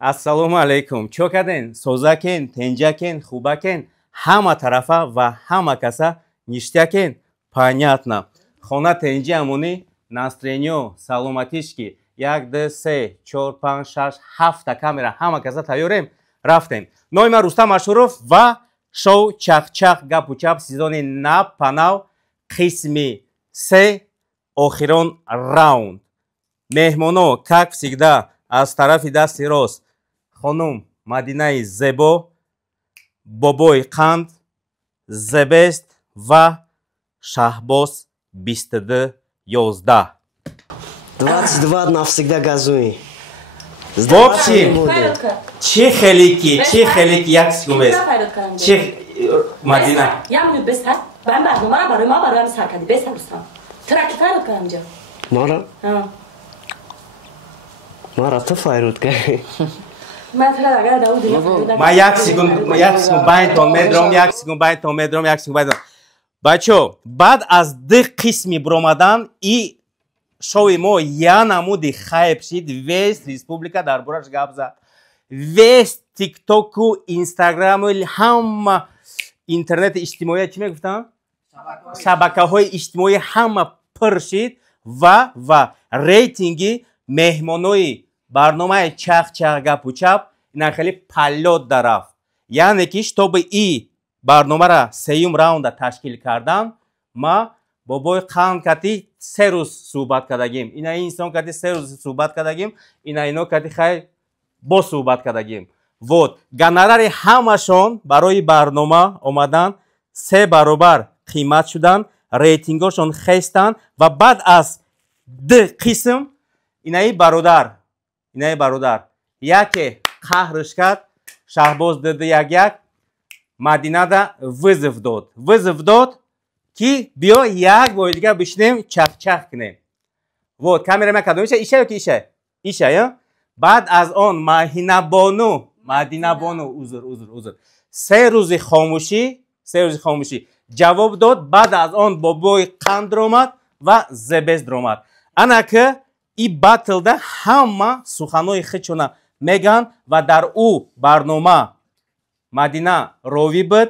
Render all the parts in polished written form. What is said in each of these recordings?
Ассалому алейкум. Чо карден? Созакен, тенҷакен, хубакен, ҳама тарафа ва ҳама каса ништякен. Понятно. Хона тенҷи амуни настроение, саломатишки 1, 2, 3, 4, 5, 6, 7 камера ҳама каса тайёрем. Рафтем. Номи ман Рустам Ашуров ва шоу Чах-чах гапу чап сезони нав панав қисми 3 охирон раунд. Меҳмоно, как всегда, аз тарафи дасти рост хонум Мадинаи Зебо, Бобои Қанд, Зебест ва Шаҳбоз 2211. 22 навсегда газуй. В общем, чи хелики, як секунд. Чи Мадина. Я мне без так. Барои саркади без Рустам. Траки файрут кардам ҷо. Мара? Мара ту файрут карди. Ман тра агар Давуд ина. Ма як секунд байтон медром. Бачо, баъд аз ду қисми бромадан и шоуи мо я намуди хайп шид, вес республика дар бораш гап зад. Вес тиктоку, инстаграму, ҳама интернети иҷтимоӣ чӣ мегуфтам? Шабакаҳои иҷтимоӣ ҳама пур шид ва рейтинги меҳмонои барномаи Чах-чах гапу чап ина хеле паллот дарафт. Яъне ки штоби и барномара сеюм раунда ташкил кардан, ма Бобои Қанд кати 3 рӯз суҳбат кардагим. Ина инсон кати 3 рӯз суҳбат кардагим. Ина ино кати хай бо суҳбат кардагим. Вот, гонорари ҳамашон барои барнома омадан 3 баробар қимат шудан, рейтингошон хестан ва баъд аз 2 қисм инаи бародар яке қаҳрш кард, Шаҳбоз 211 Мадинада вызов дод ки биё як бори дигар бишинем чах-чах кунем. Вот, камера ма кадом иша ёки иша ё? Баъд аз он Мадина Бону узр 3 рӯзи хомӯшӣ ҷавоб дод. Баъд аз он Бобои Қанд дромад ва Зебест дромад. Ана ки и батлда ҳама суханои худшона меган ва дар ӯ барнома Мадина ровӣ буд.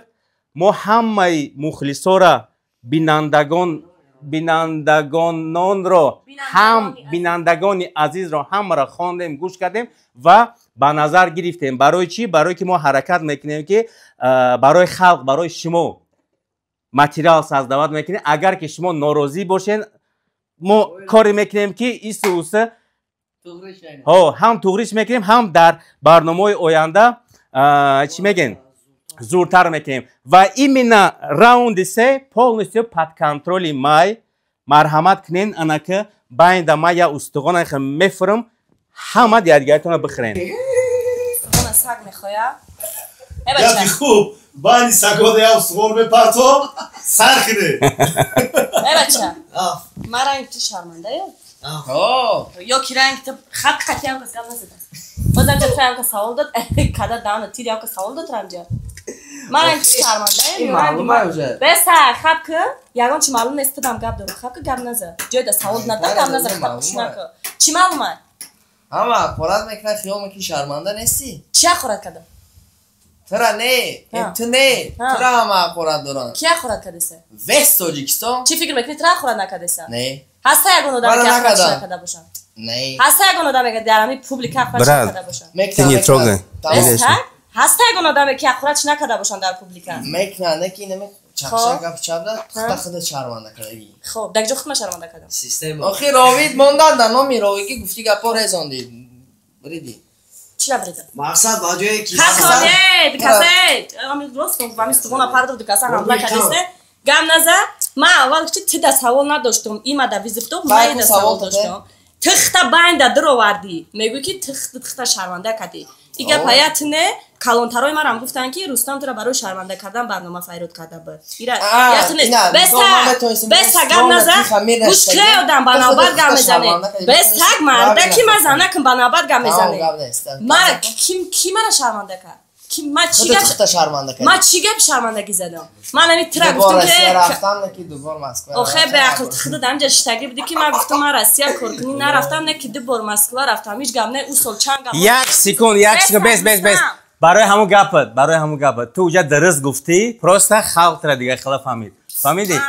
Мо ҳамаи мухлисора бинандагони азизро ҳамаро хондем, гӯш кардем ва ба назар гирифтем. Барои чӣ? Барое ки мо ҳаракат мекунем ки барои халқ, барои шумо материал создават мекунем. Агар ки шумо норозӣ бошен, мо коре мекунем ки исуса ҳам туғриш мекунем, ҳам дар барномаи оянда чӣ мегӯем зуртар мекунем. Ва именно раунди 3 полностью под контроли май. Марҳамат кунен, ана ки байнда май я устуғона мефурам, ҳама дигаритона бихӯрен. Устуғона саг мехоя? Яки хуб, байни сагода я устуғон мепарто, сар куне. Бача, ма ранги ту шарманда ё? Ёки ранги ту хат қати ям кас гап назад аст. Бозам ҷа ту ям ка савол дод, када дана тир ям ка савол дод рамҷа. Ма ранги ту шарманда ё? Маълума уже. Беса, хаб ки ягон чи маълум нест дам гап дорам. Хаб ки гап назад. Ҷойда савол надам гап назад хаб кушна ки. Чи маълум ай? Ама ақорат мекунад хиёл мекунӣ шарманда нести? Чи ақорат кардам? Тура не, ту не. Тура ҳама ақорат доранд. Ки ақорат кардеса? Вест Тоҷикистон? Чи фикр мекунӣ тура ақорат накардеса? Не. ҳаста ягон одаме ки ақорат накарда бошад? Не. ҳаста ягон одаме ки дар ҳамин публика ақорат накарда бошад? ҳаста ягон одаме ки ақорат накарда бошанд дар публика? Мекунад, неки наме чақ-чақ гап чабда, худа шарманда кардагӣ. Хоб, дар ҷо худма шарманда кардам. Система. Охир ровид мондан дар номи ровиги гуфти гапо резонди. Бриди. Чи набрида? Мақсад ба ҷое ки касет. Амин рост кун, вами стуғона пардо ду каса ҳамла кардеса. Гам наза, ма аввал чи тида савол надоштум, имада визифтов, майда савол доштум. Тихта байнда дуроварди. Мегӯи ки тихта шарманда кардӣ. Ига паят не калонтарои марам гуфтанд ки Рустам тура барои шарманда кардан барнома файрод карда буд. Ира беса гап наза. Гӯш кре одам ба навбат гап мезане. Беса марда ки мазана кин ба навбат гап мезане. Ма ки мара шарманда кард? کی ما چی خودت گپ خودت شرمنده کردی ما چی گپ شرمندگی زدم من همین ترا دوباره گفتم روسیه که رفتم نه که دوباره مسکو آخه به عقل خودت همجا شتگی بودی که من گفتم من روسیه کار کنی نرفتم نه که دوباره مسکو رفتم هیچ گپ نه اصول چند گپ یک سکوند بس برای همون گپت تو اونجا درست گفتی پروستا خلق را دیگه خلاف فهمیدی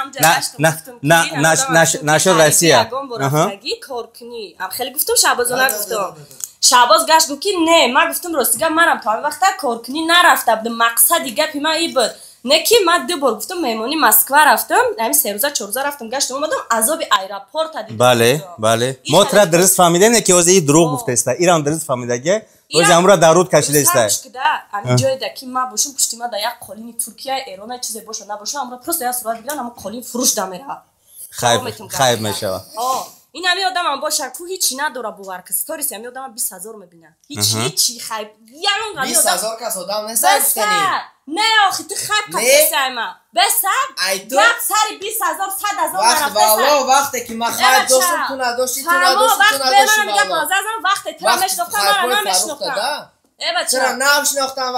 نشد روسیه کار کنی خیلی گفتم شعبازو نگفتم شعباز گشت گفت که نه من گفتم راستی منم تا وقتا کار کنی نرفتم به مقصد گپی من ای بود نه که من دوبار گفتم مهمونی مسکو رفتم همین 3 روزه 4 روزه رفتم گشتم اومدم عذاب ایرپورت دیدم بله ما ترا درست فهمیدن نه که اوزی دروغ گفته است ایران درست فهمیدگه روز امرا درود کشیده است همین جای دکی ما باشم پشت ما در یک قالین ترکیه ایران چیزی باشه نباشه امرا پروست یا صورت بگیرن اما قالین فروش دمیره خیب میشه این همین آدم هم باشه کو هیچی نداره باور که ستوریس همین آدم 20000 میبینه هیچی خیب یعنی 20000 کس آدم نیست نه آخه تو خیب کسی ما بس گپ سری 20000 100000 وقتی که من خیب داشتم تو نداشتی وقتی تو نمیشناختم من نمیشناختم چرا نمیشناختم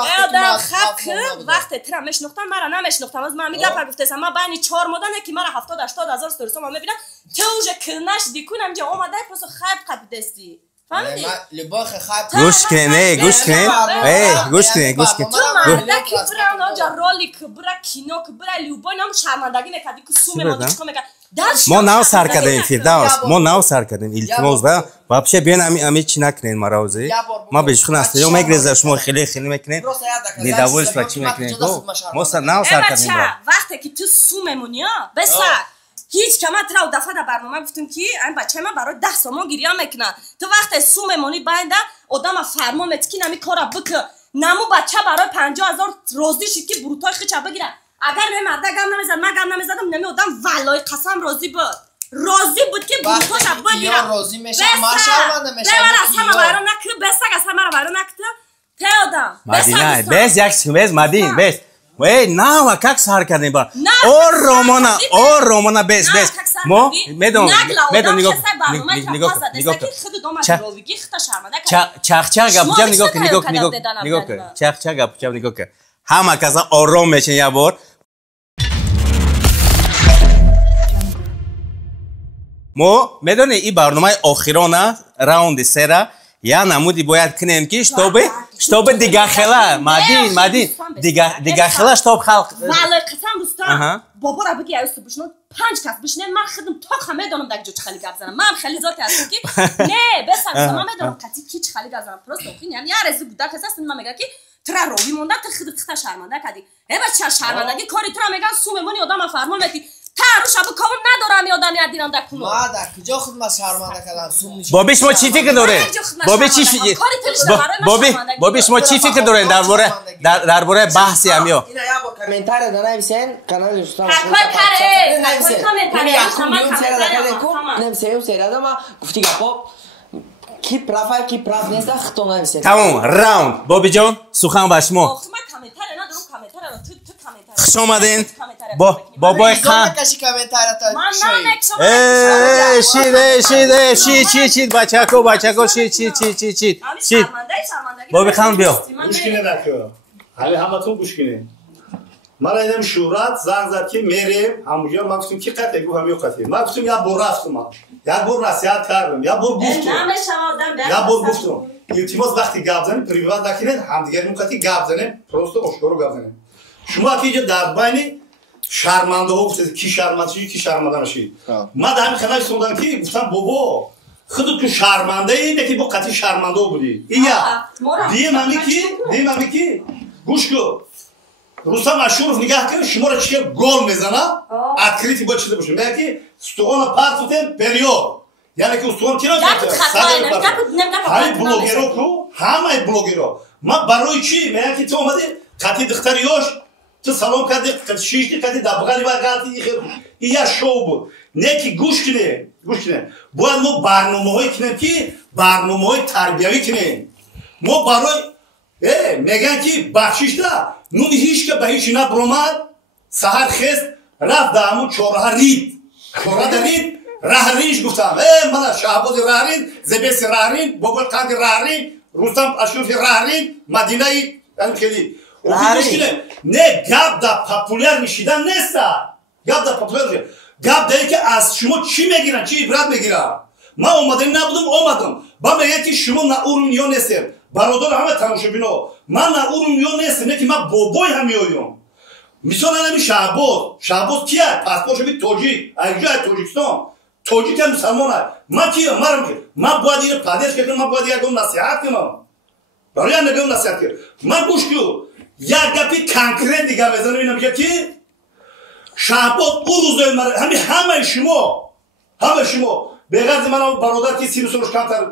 وقتی تو نمیشناختم من نمیشناختم از من میگم گفتم من بین 4 ماه نه که من 70 80000 استوریس ما میبینم تو вже کناش دیکونم اینجا اومده просто خیب قد دستی فهمیدی لباخ خیب گوش کنه تو مرده که برا اونجا رولیک برا کینو که برا لیوبای نام شرمندگی نکردی که سوم ما دیگه میگه ما ناو سر کردیم فردوس ما ناو سر کردیم التماس و вообще بیان امی چی نکنین مراوزی ما بهشون استیو میگریزه شما خیلی میکنین نداوش چی میکنین ما سر ناو سر کردیم وقتی که تو سوممونیا بس هیچ کما ترا دفعه در برنامه گفتم که این بچه ما برای 10 سال گریه میکنه تو وقتی سوممونی باینده آدم فرما متکی نمی کارا بک نمو بچه برای 50000 روزی شد که بروتای خچ بگیره اگر به مرده گم نمیزد من گم نمیزدم نمی آدم والای قسم راضی بود که بروتاش بگیره راضی میشه ما شرمنده میشه اصلا برای نک بسگ اصلا برای نکته ته آدم مدینه بس یک سکوند مدین بس وای نه как سر کردیم با او رومانا بس ما میدونم نگاه چخچه گپچم نگاه کن همه کسا آرام میشن یه بار ما میدونی این برنامه آخرانه راوند 3 یا نمودی باید کنیم که شتاب دیگه خلا مدین دیگه خلا شتاب خلق والله قسم دوستان بابا را بگی ایست بشنو 5 کس بشنه من خودم تا همه دانم دیگه چه خالی گپ زنم من خیلی ذاتی هستم که نه بس من میدونم قطعی کی چه خالی گپ زنم پروست یعنی یه رزق بوده که اصلا من میگم که ترا روی مونده خودت شرمنده کردی بچا شرمندگی کاری ترا میگن سوممونی آدم فرمان میتی تا رو شب کامون ندارم یادم یاد دیرم دکونو ما در کجا خود ما شرمنده کردم سوم میشه بابیش ما چی فکر داره بابیش ما چی فکر داره درباره بحثی همیا اینا یا با کامنتار دنویسین کانال دوستان کی پراف نیست خطو نویسین تمام راوند بابی جان سخن با شما خوش آمدین بابای خان شید بچه‌کو شید بابی خان بیا گوش کنید دکتر حالا همتون گوش کنید مرا دیدم شهرت زنگ زد که میریم همونجا ما گفتیم کی قطعه گفت همین قطعه ما گفتیم یا بر رفتم یا بر نصیحت کردم یا بر گفتم التماس وقتی گپ زنیم پریوات نکنید همدیگه موقتی گپ زنیم پروست آشکارا گپ زنیم شما که در بین شرمنده ها گفتید کی شرمنده نشید ما در همین خنای سوندم که گفتم بابا خودت تو شرمنده ای که با قطعی شرمنده بودی یا دیم همی کی گوش کن رستم اشورف نگاه کنه شما را چیه گل میزنه اتکریتی با چیزی باشه میگه که استوان پارتوتن پریو یعنی که استوان کی را همه بلوگرها ما برای چی میگه که تو اومدی قطعی دختریاش تو سلام کردی قطعی شیشتی قطعی دبغلی و قطعی این یه شو بود نه که گوش کنه باید ما برنامه های کنیم که برنامه های تربیوی کنیم ما برای میگن که بخشیش ده نونی هیچ که به هیچی نبرومد سهر خست رفت در همون چوره رید ره ریش گفتم من شهباز ره رید زبیس ره رید بابا قند ره رید رستم اشرف ره رید مدینه یعنی خیلی نه گاب دا پاپولار میشیدن نیست گاب دا پاپولار میشه گاب دایی که از شما چی میگیرن چی عبرت میگیرن من اومدم نبودم اومدم با میگه که شما نه اورونیو نیستیم برادر همه تماشابینو من نه اورونیو نیستم نه که من بابای همیایم مثلا نمی شعباز کیه پاسپورت بی توجیک اگه توجیکستان توجیک هم مسلمانه من کیه من باید اینو پادرش کنم من باید یکم نصیحت کنم برای نگم نصیحت کنم من گوش کن یک گپی کانکرت دیگه بزنم اینم که شعباز اون روزای همه شما بغیر من برادر که سیروسش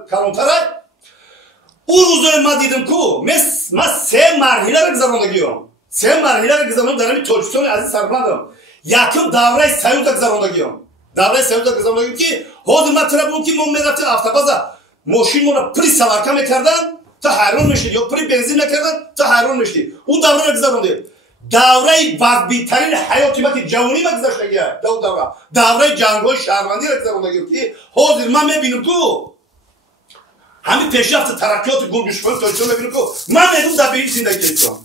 کلانتره اون روزای من دیدم کو من 3 مرحله رو گذروندگیم 3 مرحله رو گذروندم در همین تاجیکستان عزیز سربلندم یکم دوره سیوز گذروندگیم که حاضر مطلب بود که ما میرفتیم افتابازا ماشین ما رو پری سوارکا میکردن تا حیران میشید یا پری بنزین میکردن تا حیران میشید اون دوره رو گذروندیم دوره بدبین‌ترین حیاتی من که جوانی من گذشته دوره جنگ‌های شهروندی رو گذروندگیم که حاضر من میبینم کو همین پیشرفت ترقیات گلگشوان تاجیکستان میبینم کو من میدونم در به زندگی کنم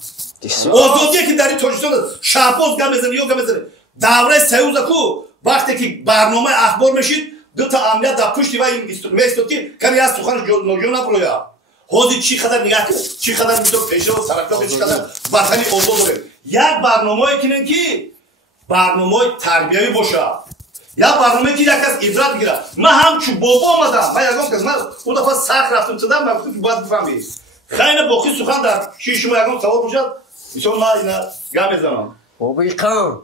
آزادیه که در این تاجیکستان شهباز گم بزنه یا گم بزنه دوره سیوز کو وقتی که برنامه اخبار میشید دو تا امنیت در پشتی و این میستاد که کمی از سخنش نوجو نبرویا حاضر چی قدر نگاه کنه چی قدر میتونه پیشرفت ترقیات چی قدر وطنی آزاد داره یک برنامه‌ای کنن که برنامه تربیتی باشه یا برنامه‌ای که یک از عبرت بگیره من هم چون بابا اومدم من یگام که من اون دفعه سخت رفتم صدام من گفتم که باید بفهمی خیلی باقی سخن در شما یگام سوال باشد مثلا من اینا گام بزنم بابی خان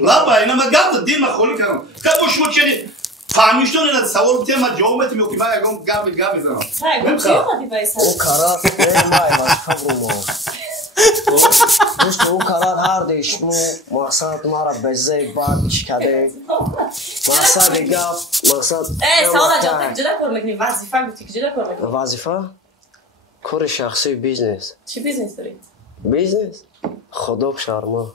لا با اینا من گام دادم من خالی کردم که با شما چه فهمیشتون اینا سوال بودم من جواب بدم که من یگام گام بزنم او کارا نمیای خبرمو دوست او کارا هر دیشمو مقصد ما را بزه باد چکده مقصد گپ مقصد سوال جواب جدا کار میکنی وظیفه گفتی که جدا کار میکنی وظیفه کار شخصی بیزنس چی بیزنس داری بیزنس خدا شاورما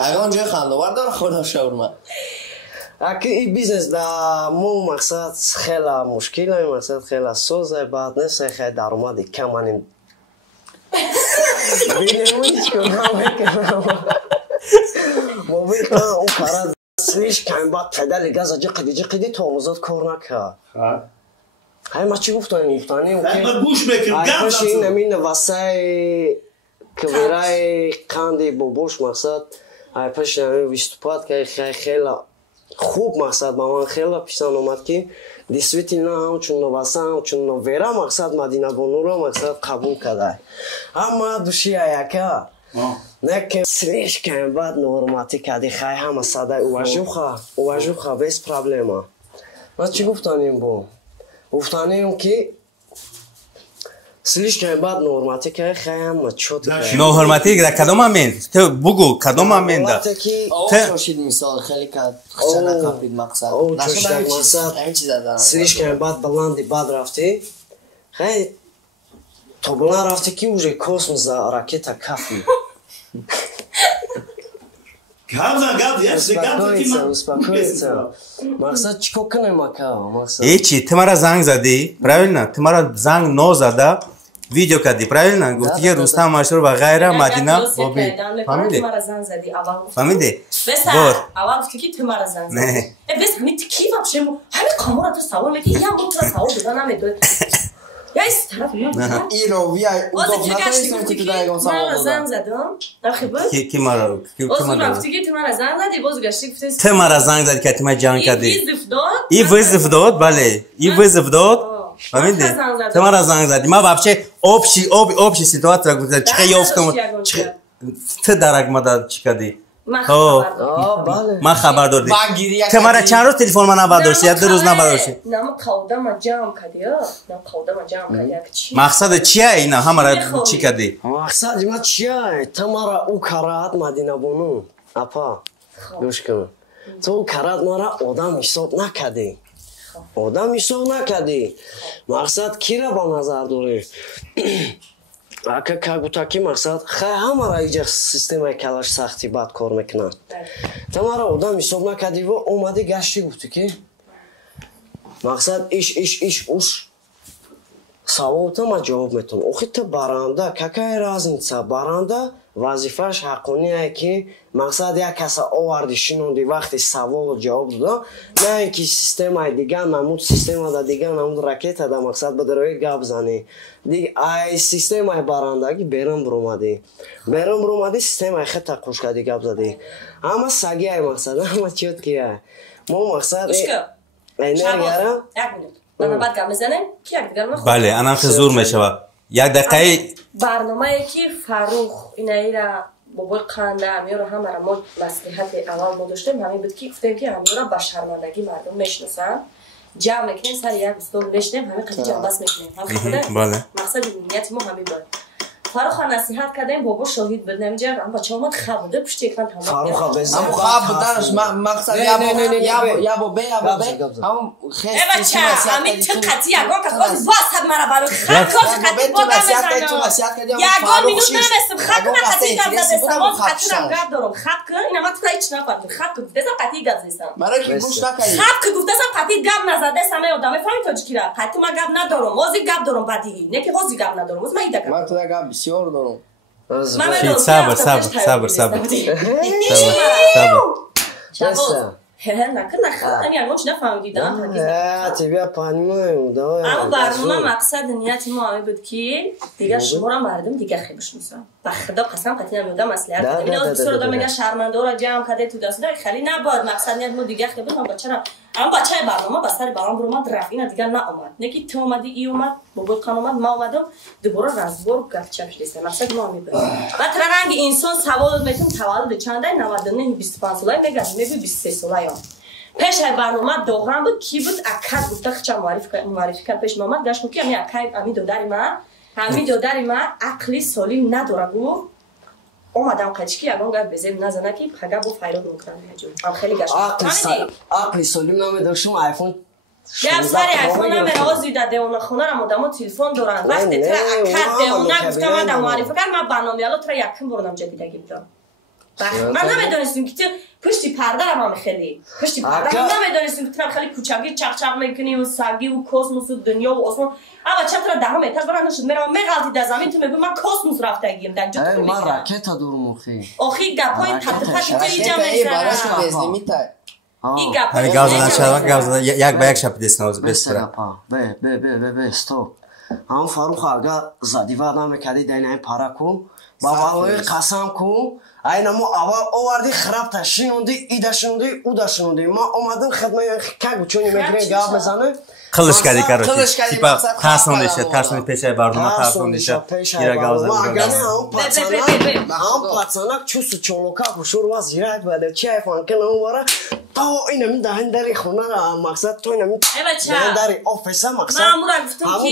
اگه جای خندوار داره خدا شاورما اگه این بیزنس دا مو مقصد خیلی مشکله مقصد خیلی سوزه بعد نیست خیلی درآمدی کم انیم بینیم هیچ کنم میکنم موبیل که اون کارا سویش کم بعد پدل گاز جقیدی تونوزات کار نکرد های ما چی گفتانی من گوش میکنم گم پس این نمین واسه کمیرای کاندی بوبوش مقصد های پس نمین ویستوپاد که خیلی خوب مقصد با من خیلی پیشان اومد که دیسویتینا همچون نواسا همچون نویرا مقصد مدینه بونورا مقصد قبول کرده اما دوشی ایکا نکه سریش کن بعد نورماتی کردی خیلی همه ساده اوجوخا بیس پرابلیما ما چی گفتانیم بو؟ گفتانیم که سلیش کن بعد نورماتی که خیلی همه چوتی که نورماتی که کدام همین؟ تو بگو کدام همین دا؟ او چوشید مثال خیلی که خشنه کپید مقصد او چوشید مقصد سلیش کن بعد بلندی بعد رفتی خیلی تو بلند رفتی که اوجه کسمز راکتا کافی مقصد چیکو کنیم اکا مقصد ایچی تمارا زنگ زدی правильно تمارا زنگ نو زده ویدیو کردی правильно گفتی که رستم مشهور و غیره مدینه بابی فهمیدی فهمیدی اول گفتی که تمارا زنگ زدی بس میت کی вообще همین کامورا تو سوال میگی یا مو تو سوال دادن نمیدونی یا این طرف میام اینو بیای اون تو نتایید که تو دایگم سوال زنگ زدم در خبر کی مرا گفتی که تمارا زنگ زدی باز گشتی گفتی تمارا زنگ زدی که تمارا جان کردی این وظیف داد بله این وظیف داد فهمیدی تمارا زنگ زدی ما вообще общий ситуация گفت چه یافتم چه درک مداد چیکادی من خبر دادم تمارا چند روز تلفن من نبرداشتی یا 2 روز نبرداشتی نام کودم جام کردی مقصد چیه اینا همه چی کردی مقصد ما چیه تمارا او کارات مدینه بونو اپا گوش کن تو کارات ما را آدم حساب نکردی آدم حساب نکردی مقصد کی را با نظر داری اگه که گوتا کی مقصد خیلی همه را ایجا سیستم کلاش سختی بد کار میکنن تمارا آدم حساب نکردی و اومدی گشتی گفتی که مقصد ایش اوش саволта ма ҷавоб метавонам. Охи ту баранда, какая разница? Баранда вазифааш ҳаққоние ки мақсад як каса оварди шинонди вақти саволу ҷавоб дода, на ин ки системаи дига намуд системада дига намуд ракетада мақсад бадарои гап зани. Ай системаи барандаги берун буромадӣ. Берун буромадӣ системаи хета қушкади гап задӣ. Ама сагиай мақсад, ама чёткия. Мо мақсад энергияра بعد گام میزنیم کی یک دیگر نخواد. بله الان حضور میشود. یک دقیقه برنامه‌ای که فاروق اینایی را بابای قنده امیرو هم را ما مصلحت اول ما داشتیم همین بود که گفتیم که امیرو با شرمندگی مردم میشناسن جمع میکنیم سر یک استول میشنیم همین قضیه جمع بس میکنیم هم بله مقصد نیت ما همین بود. فاروق نصیحت کردیم بابا شاهد بود نمیشه اما بچه‌ها ما خواب بوده پشت اکران تمام فاروق هم خواب بودنش مقصد یا بابا هم خیلی بچه همین چه قطعی یگان که باز حد مرا برای خط کاش قطعی بودم میزنم یگان مینوت نمیستم خط کنم قطعی گرد زدستم ما خط کنم گرد دارم خط کن این اما تو که هیچ نفرد خط کن گفتستم قطعی گرد زدستم برای که گوش نکنی خط که گفتستم قطعی گرد نزدستم من آدم فهمی تاجیکی را قطعی ما گرد ندارم وازی گرد دارم بدیهی نه که وازی گرد ندارم وز من ایده من تو گرد بسیار دارم صبر نکنه یعنی چی نفهمیدم اما برنامه مقصد نیت ما همه بود که دیگه شما را مردم دیگه خیلی بشناسن به خدا قسم قطعی نمیدم مصلحت کنیم این بسیار آدم میگه شرمنده را جمع کرده تو دست داره خیلی نباید مقصد نیت ما دیگه خیلی بود اما بچه برنامه بسر برام برامد رفت این دیگه نامد نه که تو اومدی ای اومد بابای قان اومد ما اومدم دوباره رزبور گفتم شده مقصد ما میبود و رنگ انسان سوال میتون تولد چنده 99 25 ساله میگه میگه 23 ساله پیش برنامه دوغران بود کی بود اکد گفته خچ معرفی کرد پیش محمد گشت که همین اکد همین دوداری ما عقلی سالم نداره گفت اومدم قچکی یگان گفت بزن نزنه که پگا بو فایل رو میکنم هم خیلی گشت عقلی سالم نمیداشم آیفون یا سری آیفون هم رازی داده اون خونه را مدام تلفن دارن وقتی تر اکد ده اون گفتم من معرفی کردم من برنامه الان تر یکم بردم جدیدگی بودم من نمیدونستم که پشتی پرده را هم خیلی پشتی پرده هم نمیدونستم که تو خیلی کوچکی چق میکنی و سگی و کسموس و دنیا و آسمان اما چطور ده متر برای نشد میرم میغلطی در زمین تو میگم من کسموس رفتگیم در جا تو من راکت دارم آخی گپای تطفت تو اینجا میزنم این گپای گازدن یک به یک شب دیستناز بسترم به استوب هم فاروق اگر زدی و آدم کردی دین این پارا کو بابای قسم کو اینا ما اول آوردی خراب تشینوندی ایده شوندی اوده شوندی ما اومدیم خدمت که چونی میگیریم گاب بزنه خلش کردی کارو تیپا ترسونی پیشه برنامه ترسونیشه ایرا گازدن هم پاتسانک چوسو چولوکا خوشور و زیرک بده چی ایفان کنه اون تا اینا می دهن داری خونه را مقصد تو اینا می دهن داری آفیسه مقصد همون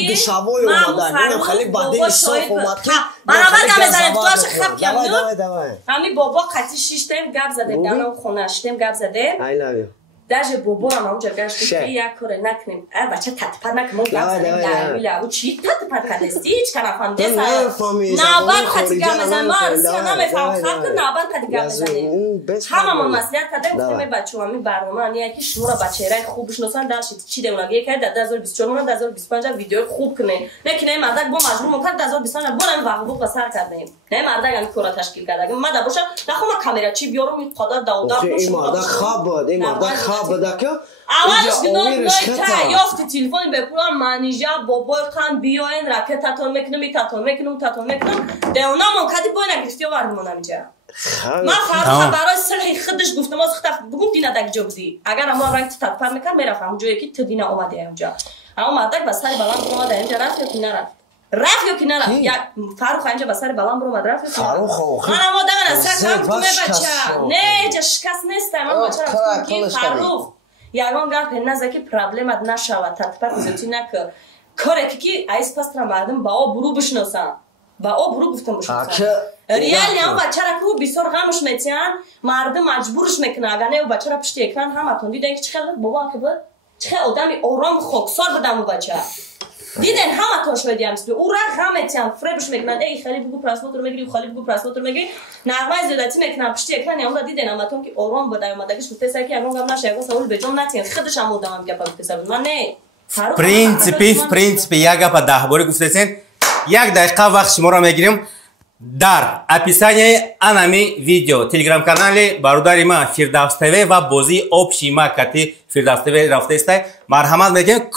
دوشابوی اومدن اینم خیلی بعدی اصاف اومد که برابر گم زنه تو هاش خب کم نود همی بابا قطعی 6 تایم گپ زده دانم خونه 6 تایم گپ زده I love you داش بابا هم اونجا گشت که یک کار نکنیم بچه تطپر نکنیم در او چی تطپر کردستی هیچ کنه فهمده نابر خطی گم بزن ما رسیه نمیفهم خب که نابر خطی گم بزنیم همه من مسئولیت کرده گفتیم بچه همین برنامه هنیه که شما را بچه رای خوب بشناسن درشید چی دیمونگی کرد در 2024 من 2025 ویدیو خوب کنه نکنه مردک با مجبور مکرد 2025 برم وقت بسر کردیم نه مردک هم کورا تشکیل کرده من در باشه نخوام کامera چی بیارم این قدر داودار این مردک خواب بود این مردک خواب بود که اولش نوی تا یافت تلفن بپرم منیجر بابای خان بیاین راکت تاتون میکنم دیونا من کدی بای نگرفتی و وارد منم جا من فاروق برای صلح خودش گفتم از خطف بگم دینا دک جو بودی اگر اما رنگ تطپر میکرد میرفتم جایی که تو دینا اومده اینجا اما مردک با سر بلند اومده اینجا رفت یا که نرفت رفت یا که نرفت یا فاروق اینجا با سر بلند برو اومد رفت یا که من اما دارم سر کم تو بچه نه جا شکست نیستم من بچه رفتم که فاروق یگان گپ نزد که پرابلمت نشود تطبیق زیادی نکن کاری که ایس پس تر مردم با او برو بشناسن با او برو گفتم بشناسن ریالی هم بچه را که بسیار غمش میتین مردم مجبورش میکنه اگر نه بچه را پشت اکران همتون دیدن که چقدر بابا که بود چقدر آدمی آرام خاکسار بدم بچه دیدن همتون شدیم است او را غم میتین فریبش میکنن ای خالی بگو پراسپورت رو میگیری خالی بگو پراسپورت رو میگیری نغمه زیادتی میکنن پشت اکران هم دیدن همتون که آرام بده اومدگیش گفته سر که اگه غم نشه اگه سوال بجام نتین خودش هم مدام گپ گفته سر من نه В принципе, я гапа 10 бори гуфтесен. 1 дақиқа вақт шуморо мегирем. Дар описании анами видео телеграм-канали бародари ма Фирдавс ТВ ва бозии общи ма кати Фирдавс ТВ рафтестай марҳамат мекунед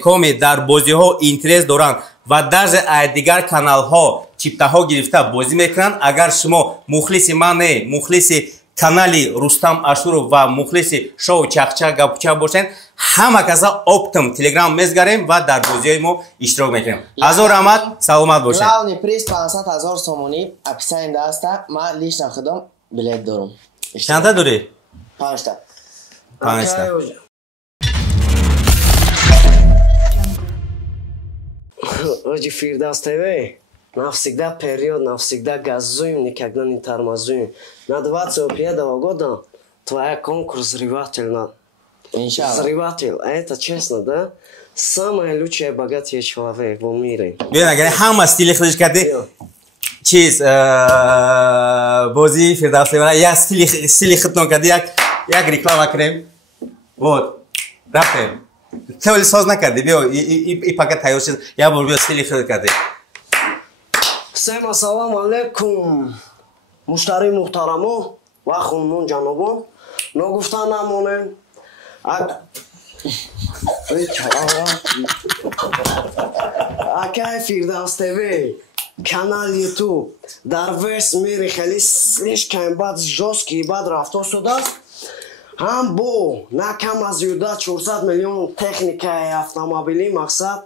коме дар бозиҳо интерес доранд ва даже дигар каналҳо чиптаҳо гирифта бозӣ мекунанд. Агар шумо мухлиси мане мухлиси канали Рустам Ашуров ва мухлиси шоу Чахчах Гапучак бошед, ҳама каса оптом телеграм мезгарем ва дар бозиҳои мо иштирок мекунем. Ҳазор раҳмат, саломат бошед. Главный приз 500,000 сомонӣ описанида аста. Ман лично ходам билет дорам. Чанда дорӣ? 5 та. 5 та. Оҷи Фирдавс ТВ навсегда период, навсегда газуем, никогда не тормозуем. На 25 года твоя конкурс взрыватель. Взрыватель, а это честно, да? Самый лучший богатый человек в мире. Бина, говори, хама стили хлиш кади. Чиз бози Фирдавс ТВ, я стили хитно кади, як реклама крем. Вот. Рафтем. Ты соз накарди, био и пока тайёр шуд, я бо стили хит кади. Всем ассалам алейкум. Муштари муҳтарамо ва хонумон ҷанобон. Ногуфта намонем. Акай Фирдавс ТВ, канал YouTube. Дар вес мири хеле слишком бад жёсткий бад рафтор шудааст. ҳам бо на кам аз 400 миллион техникаи автомобилӣ мақсад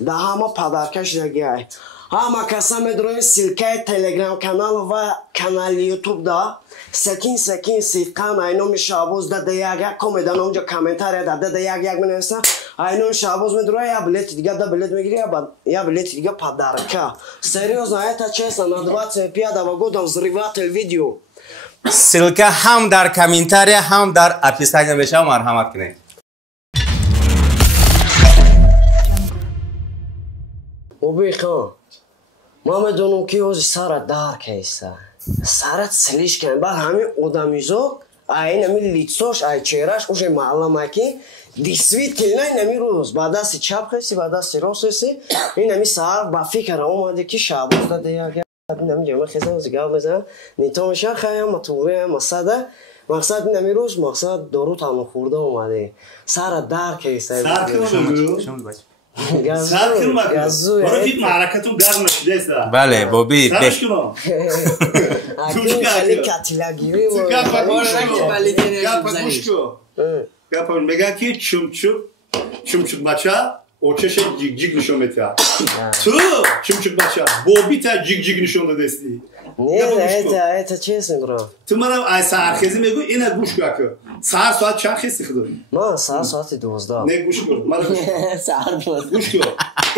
да ҳама падаркаш дагиай. Ҳама каса медрои силкаи телеграм канал ва канали ютуб да секин ситқан айноми Шаҳбоз дада як комеда номҷа комментария да дада як менависа айноми Шаҳбоз медрои я билети дига да билет мегири я билети дига падарка. Серьёзно, это честно, на 25 года взрыватель видео. Ссылка ҳам дар комментария, ҳам дар описание мешава, марҳамат кунед. Обихон, ман медонам ки ҳозир сарат дарк ҳеста. Сарат слишком баъд ҳамин одамизод, ай нами лицош, ай чеҳраш уже маълума ки действительно нами рӯз ба дасти чап ҳести, ба дасти рост ҳести. Ин нами сар ба фикр омаде ки Шаҳбоз дада як нами ҷама хеза ҳозир гап мезанам. Нитомиша хаям матуре масада. Мақсад нами рӯз мақсад дору таъму хӯрда омаде. Сара дарк ҳеста. Бале, Боби. Меган ки чумчук бача очеше ҷиг нишон медиҳад. Ту чумчук бача Боби та ҷиг нишон дадасти. Это честно, бро. Ту мана ай саҳархезӣ мегӯй, ина гӯш кӯ ака. Саҳар соат чанд хести худо? Ман саҳар соати 12. Не гӯш кӯ. Мана гӯш кӯ.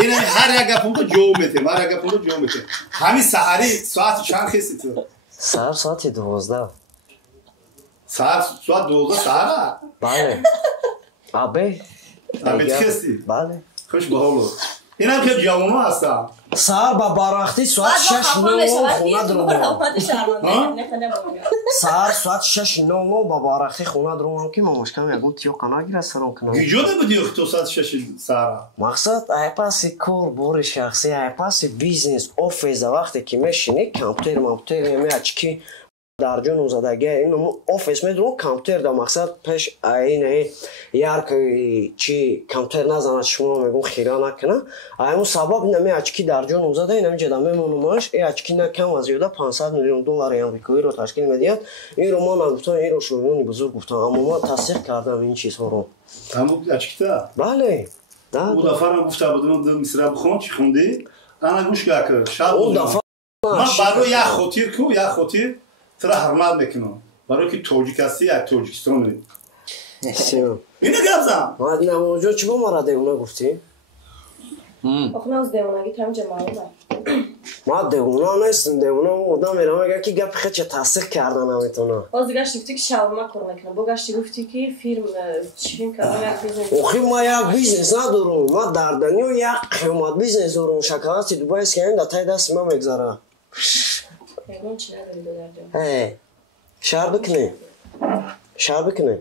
Ина ҳар як гапамда ҷавоб медиҳем, ҳар як гапамда ҷавоб медиҳем. Ҳамин саҳари соати чанд хести ту? Саҳар соати 12. Саҳар соат 12 саҳара? Бале. Абе. Абе хести? Бале. Хуш баҳоло. Инам ки ҷавоно ҳастам. Саҳар ба барахти соат 6:00 хона дурмам. Саҳар соат 6:00 ба барахти хона дурмам ки мамошкам ягон тиёқа нагира саром кунам. Иҷода буди то соат 6 саҳара? Мақсад айпаси кор бори шахсӣ, айпаси бизнес, офиса вақте ки мешини компютер ями ачки дар ҷону задагия ин офис медрум компютер да мақсад пеш ин яркои чи компютер назанад шумо мегум хира накуна айму сабаб нами ачки дар ҷону зада инами ҷада мемонумаш и ачки на кам аз зиёда $500 миллион амрикоиро ташкил медиҳад. Инро ман нагуфтам, инро шӯёни бузург гуфтам, аммо ман тасдиқ кардам ин чизҳоро. Ҳамун ачкита? Бале. У дафарам гуфта будам ду мисра бихон чи хунди? Ана гӯш ака шаб. У дафар ман барои як хотир ку, як хотир тра ҳурмат мекунам. Барои ки тоҷик ҳасти, як Тоҷикистоне. Ина гап зан. Ман намоҷо чӣ бо мара девона гуфтӣ? Охна аз девонагӣ ҳамҷа маълума. Ман девона нестам, девона одам мерам мегӯяд ки гапи хече тасдиқ карда наметавонам. Ҳозир гашти гуфтӣ ки шаврма кор мекунам, бо гашти гуфтӣ ки фирм кардам як бизнес. Охи ман як бизнес надорам, ман дар дунё як қиёмат бизнес дорам, шоколади Дубайс ки ин да таи дасти ман мегзара. Ягон чӣ надорӣ додарҷон. Шар бикунем.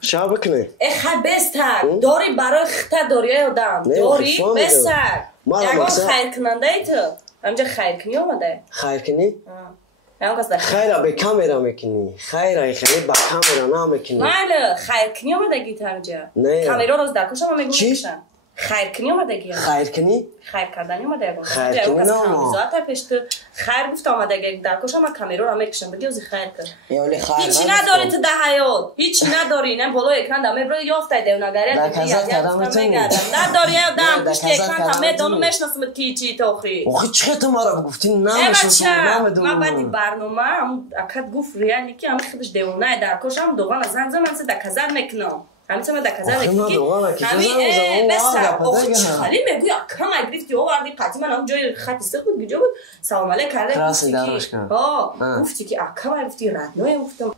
شب بکنه خب بستر داری برای خطه داری آدم داری بستر یکم خیر کننده ای تو همجا خیر کنی آمده خیر کنی؟ خیر به کامرا میکنی خیر خیلی با کامرا نمیکنی ماله خیر کنی آمده گیت همجا کامرا روز در کشم میگم میکشن خیر کنی آمده گیت خیر کنی؟ خیر کردنی آمده گفت خیر کنی نه پشت خیر گفت آمده گیت در کشم کامرا رو میکشن بگی از خیر کن هیچی نداری تو ده حیات هیچی نداری نه بالا اکران دم برو یافته دیو نگاری نداری آدم پشت اکران هم میدونم میشناسم چی توخی آخه چه تو ما رو گفتی نمیشناسم ما بعد برنامه اکد گفت ریالی که هم خودش دیونه در کشم دوغان از زنزم من در کزر میکنم همیشه من در کزر میکنم همین بسر آخه چه خالی میگوی کم اگریفتی آوردی قطعی من هم جای خطی سخت بود گیجا بود سلام علیک کرده گفتی که اکم اگریفتی ردنوی گفتم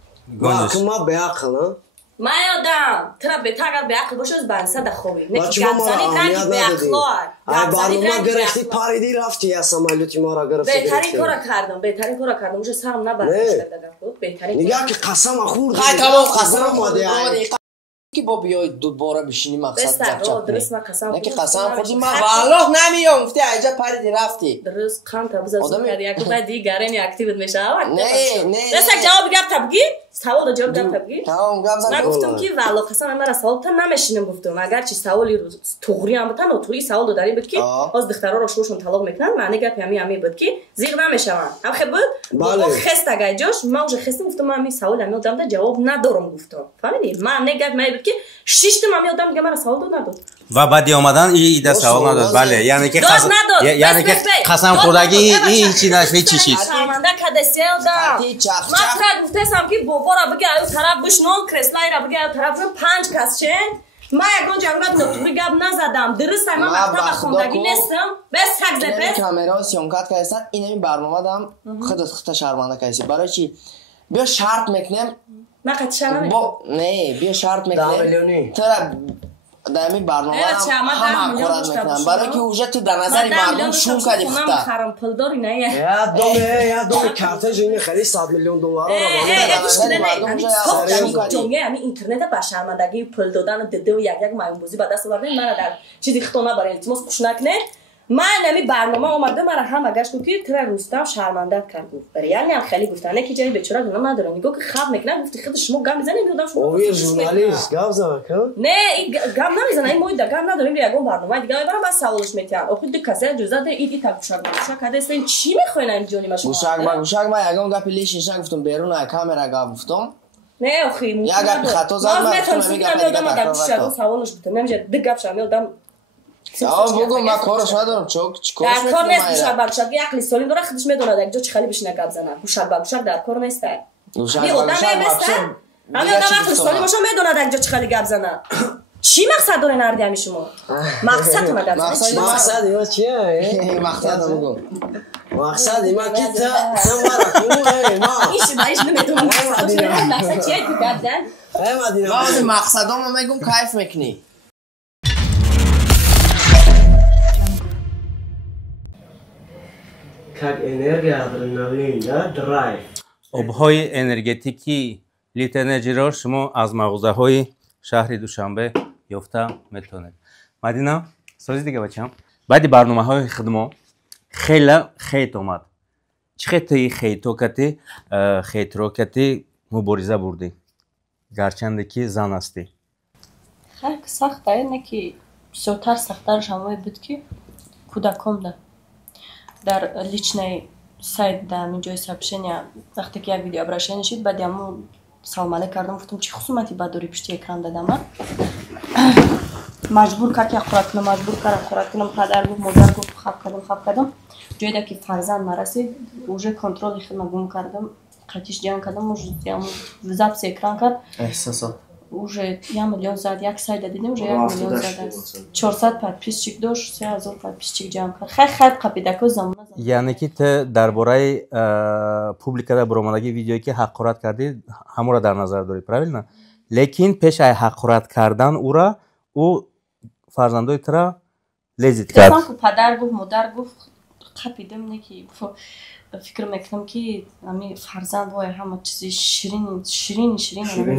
ما به عقل ما یادم ترا بهتر اگر به عقل باشه از بنسه در خوبی نکی گبزنی رنگی به عقلار گبزنی رنگی به عقلار پاریدی رفتی یا سمالیوتی ما را گرفتی بهترین کارا کردم موشه سرم نبرد بهترین نگاه که قسم خورد قسم که با بیای دوباره بشینی مقصد زفت درست ما قسم نه که قسم خوردی ما والله نمیام گفتی اینجا پریدی رفتی درست قام تبوز از کاری یک بعد دیگرانی اکتیو میشه نه درست جواب گپ تبگی سوال جواب گپ تبگی تمام گپ من گفتم که والله قسم من سوال تا نمیشینم گفتم اگر چی سوالی رو توغری هم بتن توغری سوال دو داری بود که از دخترها رو شوشون طلاق میکنن معنی گپ همی بود که زیغ نمیشم هم خب بود خست اگه جاش ما уже خستم گفتم من سوال هم دادم جواب ندارم گفتم فهمیدی من نگپ می بود که شش تا من یادم میگم من سوال داد نداد و بعدی اومدن ایده سوال نداد بله یعنی که قسم خوردگی هیچی نشه چی چیز شرمنده کدسیه دادم من ترا گفتم که بابا را بگه اون طرف بشنو کرسلای را بگه اون طرف 5 کس شد ما یگان جنگات نوتوری گپ نزدم درست من مکتب خوندگی نیستم بس حق زپس کامرا سیمکارت کردن این برنامه دام خودت شرمنده کسی برای چی بیا شرط میکنم ما قطعا نه بیا شرط میکنم ترا دائمی برنامه هم اکورات میکنم برای که اوجه تو در نظر مردم شون کردی خطا خرم پول داری نه یا دوم کارتج اینه خیلی 100 میلیون دلار رو جمعه همین اینترنت با شرمندگی پول دادن دده و یک میون بازی با دست آورده من در چیزی خطا نبره التماس خوش نکنه من نمی برنامه اومده مرا هم اگرش کو که ترا روستا شرمنده کرد گفت برای یعنی هم خیلی گفتن که جای بیچاره گناه نداره میگه که خب میکنه گفتی خود شما گام میزنید میدونم شما اوی ژورنالیست گام زدن نه این گام نمیزنه این موید گام نداریم یگون برنامه دیگه برام بس سوالش میتیان آخه دو کسه جزء ایدی تاکوشا کده است چی میخواین اینجوری ماشین گوشاگ ما یگون گپ لیش گفتم بیرون کامرا گفتم نه آخه یا گپ خطا زد من میگم سوالش بودم نمیشه دیگه گپ میادم بگو من کارش ندارم چیکار در کار نیست گوشت بگوشت یه عقلی سالیم داره خودش میدونه یک جا چه خیلی بشینه گپ زنه گوشت بگوشت در کار نیست گوشت همین آدم عقلی سالیم باشه میدونه یک جا چه خیلی گپ زنه چی مقصد داره نردی همی شما مقصد تو مگه مقصد ما چیه مقصد بگو مقصد ما که تو ما ایش نمیدونم مقصد چیه تو گپ زن مقصدام میگم کیف میکنی как энергия адреналин да драйв обҳои энергетики литэнерҷиро шумо аз мағозаҳои шаҳри душанбе ёфта метавонед мадина сози дига бачам баъди барномаҳои хидмо хела хейт омад чӣ хетаи хейтро кати мубориза бурдӣ гарчанде ки зан ҳастӣ хак сахта ина ки бисёртар сахтараш ҳамое буд ки кӯдаконда در личной сайт در اینجای сообщения وقتی که یک ویدیو обращение شد بعد همون سلام علیک کردم گفتم چی خصوصیتی بعد داری پشت اکران دادم مجبور کرد که خوراک کنم مجبور کردم خوراک کنم پدر گفت مادر گفت خواب کردم جایی که فرزند نرسید уже کنترل خودم گم کردم قطعش جمع کردم уже زب اکران کرد احساسات уже 1 миллион зад як сайда дидим уже 1 миллион зад 400 подписчик дошт 3000 подписчик ҷамъ кард хай қапидако замона яъне ки ты дарбораи публикада буромадаги видеое ки ҳақорат кардӣ ҳамонро дар назар дорӣ правильно лекин пеш аз ҳақорат кардан ура ӯ фарзандои тура лезит кард падар гуфт модар гуфт қапидим не ки فکر میکنم که امی فرزند وای همه چیزی شیرین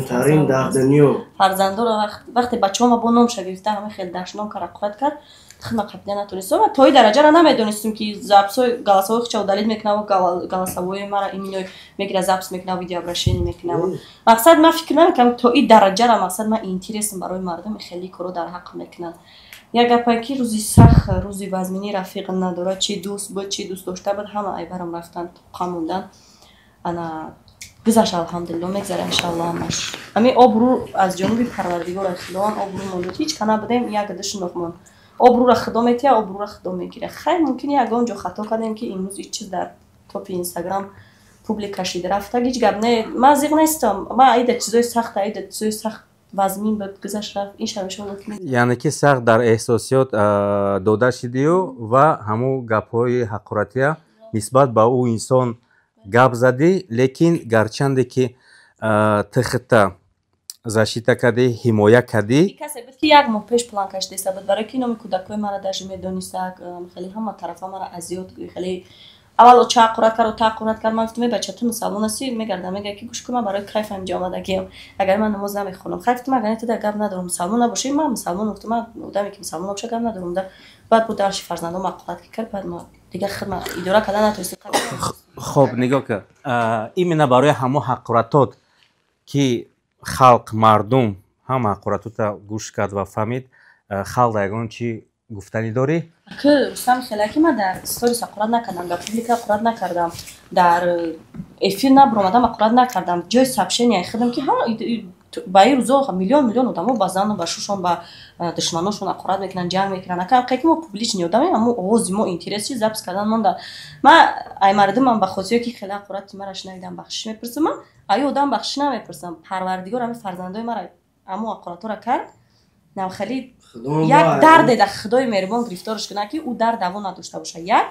ترین در دنیا فرزند رو وقتی بچه ما با نام شگرفته همه خیلی دشنام که رقابت کرد خیلی قبلا نتونستم و تا این درجه را نمیدونستم که زبسای گلاسای خچو دلیل میکنه و گلاسای مرا اینو میگیره زبس میکنه ویدیو برشینی میکنه مقصد من فکر نمیکنم تا این درجه را مقصد من اینترسم برای مردم خیلی کارو در حق میکنن یک گپی که روزی سخت روزی وزمینی رفیق نداره چی دوست بود چی دوست داشته بود همه ای برام رفتن قاموندن انا گذشت الحمدلله میگذره ان شاء الله همش همین آبرو از جنوبی پروردگار خداوند آبرو موند هیچ کنه بدیم یک دش نخمون آبرو را خدا میتیه آبرو را خدا میگیره خیلی ممکنه یگان جا خطا کردیم که امروز هیچ چیز در توپ اینستاگرام پوبلیک کشیده رفته هیچ گپ نه من زیغ نیستم من ایده چیزای سخت وزمین بود گذشت رفت این شبشون ممکنه یعنی که سخت در احساسیات داده شدی و همو گپ‌های حقارتی نسبت به او انسان گپ زدی لیکن گرچنده که تخته защита кади ҳимоя кади касе буд ки як моҳ пеш план кашидеста буд барои ки номи кӯдакҳои мара даже медонистак хеле ҳама тарафа мара азиёт хеле аввало ча қурат кард ман гуфтам бача ту мусалмон ҳасти мегарда мегӯяд ки гӯш кун ман барои кайф инҷо омадагиам агар ман намоз намехонам хай гуфтам агар ту дар гап надорам мусалмон набошӣ ман мусалмон гуфтам ман одаме ки мусалмон набоша гап надорам да баъд буд дарши фарзандон мақулат ки кард баъд ма дигар хидма идора карда натонистем хоб нигоҳ кар именно барои ҳамо ҳақоратот ки халқ мардум ҳама ҳақоратота гӯш кард ва фаҳмид халқ дар ягон чӣ гуфтанӣ дорӣ ки рустам хелаки ман дар сторис ҳақорат накардам дар публика ҳақорат накардам дар эфир набуромадам ҳақорат накардам ҷои сообщения хидам ки ба ин рӯзо миллион одамо ба зану ба шушон ба душманошон ҳақорат мекунанд ҷанг мекунанд акаки мо публични одамем аммо овози мо интереси запис кардан монда ман ай мардумам ба хотире ки хеле ҳақорати мара шунавидам бахшиш мепурсам ман ай одам бахшиш намепурсам парвардигор ҳами фарзандои мара аммо ҳақоратора кард навхали як дарде дар худои меҳрубон гирифторш кунад ки ӯ дард даво надошта боша як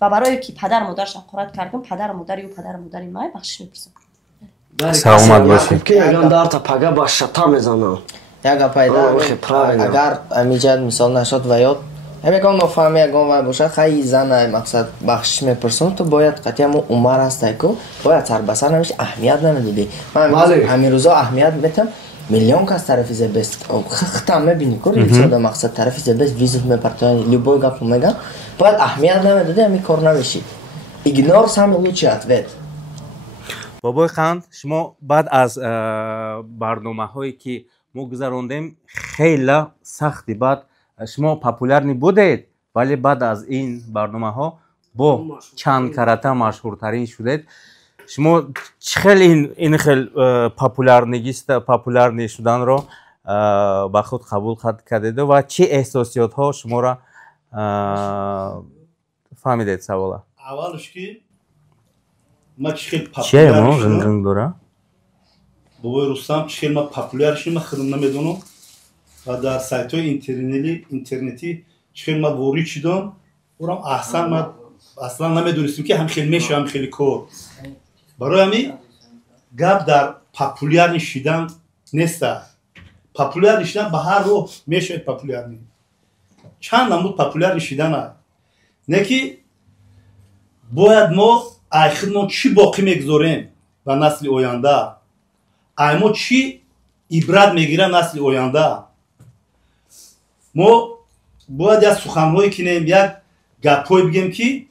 ва барое ки падар модараш ҳақорат кардам падару модари ӯ падару модари ман бахшиш мепурсам саломат бошед ки ягон дарта пага ба шата мезанам як гапайда агар амиҷад мисол нашод ва ёд ягон нофаҳми ягон вай бошад хай зана мақсад бахшиш мепурсам то бояд қатъи ҳамон умар ҳастай ку бояд сар ба сар намеш аҳамият намедодӣ ман ҳамин рӯзо аҳамият метам миллион кас тарафи зебест хитам мебинӣ ку рисода мақсад тарафи зебест визит мепартояни любой гапо мегам бояд аҳамият намедодӣ ҳамин кор намешӣ игнор самый лучший ответ бобои қанд шумо баъд аз барномаҳое ки мо гузарондем хеле сахти баъд шумо популярни будед вале баъд аз ин барномаҳо бо чанд карата машҳуртарин шудед шумо чӣ хел ин хел популярни шуданро ба худ қабул кардеду ва чӣ эҳсосиётҳо шуморо фаҳмидед савола аввалш ки ма чӣ хел чиамо ғинғинг дора бобои рустам чӣ хел ма популяр шидам ма худам намедонам ва дар сайтҳои интернетӣ чӣ хел ма ворид шидам орам аҳсан ма аслан намедонистам ки ҳам хел мешава ҳам хели кор барои ҳамин гап дар популярни шидан неста популярни шидан ба ҳар роҳ мешавад популярни чанд намуд популярни шидана не ки бояд мо ай худмон чӣ боқӣ мегузорем ба насли оянда ай мо чӣ ибрат мегирам насли оянда мо бояд як суханҳое кинем як гапҳое бигем ки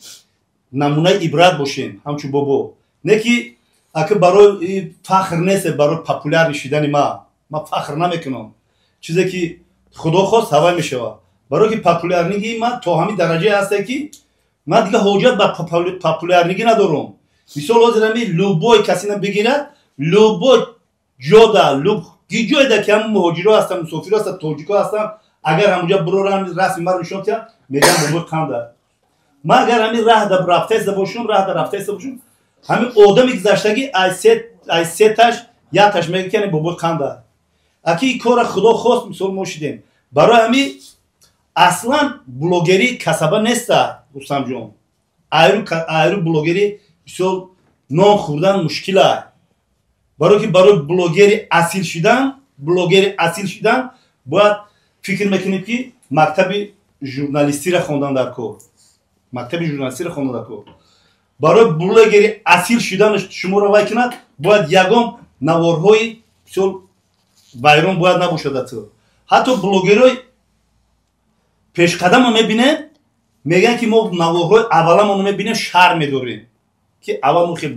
намунаи ибрат бошем ҳамчун бобо не ки ака барои фахр нест барои популярни шидани ма фахр намекунам чизе ки худо хост ҳава мешавад барое ки популярнигии ман то ҳамин дараҷае ҳасте ки ман дига ҳоҷат ба популярнигӣ надорам мисол ҳозир ҳами любой касина бигирад любой ҷода гиҷоеда ки ҳамн муҳоҷиро ҳастан мусофиро ҳастан тоҷико ҳастан агар ҳамуҷа бурорам расми маро нишон диҳад мегӯям бобои қанда ман агар ҳамин раҳда рафтаиста бошам ҳамин одами гузаштагӣ ай сеташ якташ мега ки бобои қанда аки ин кора худо хост мисол мо шидем барои ҳамин аслан блогерӣ касаба неста рустамҷон айру блогерӣ мисол нон хӯрдан мушкила барое ки барои блогери асил шидан бояд фикр мекунем ки мактаби журналистиро хондан дар кор барои блогери асир шуданаш шуморо вай кунад, бояд ягон наворҳои мисол байрон бояд набошад. ҳатто блогерҳои пешқадамро мебинем, мегӯянд ки мо наворҳои авваламонро мебинем, шаҳр медорем ки аввал мо хеле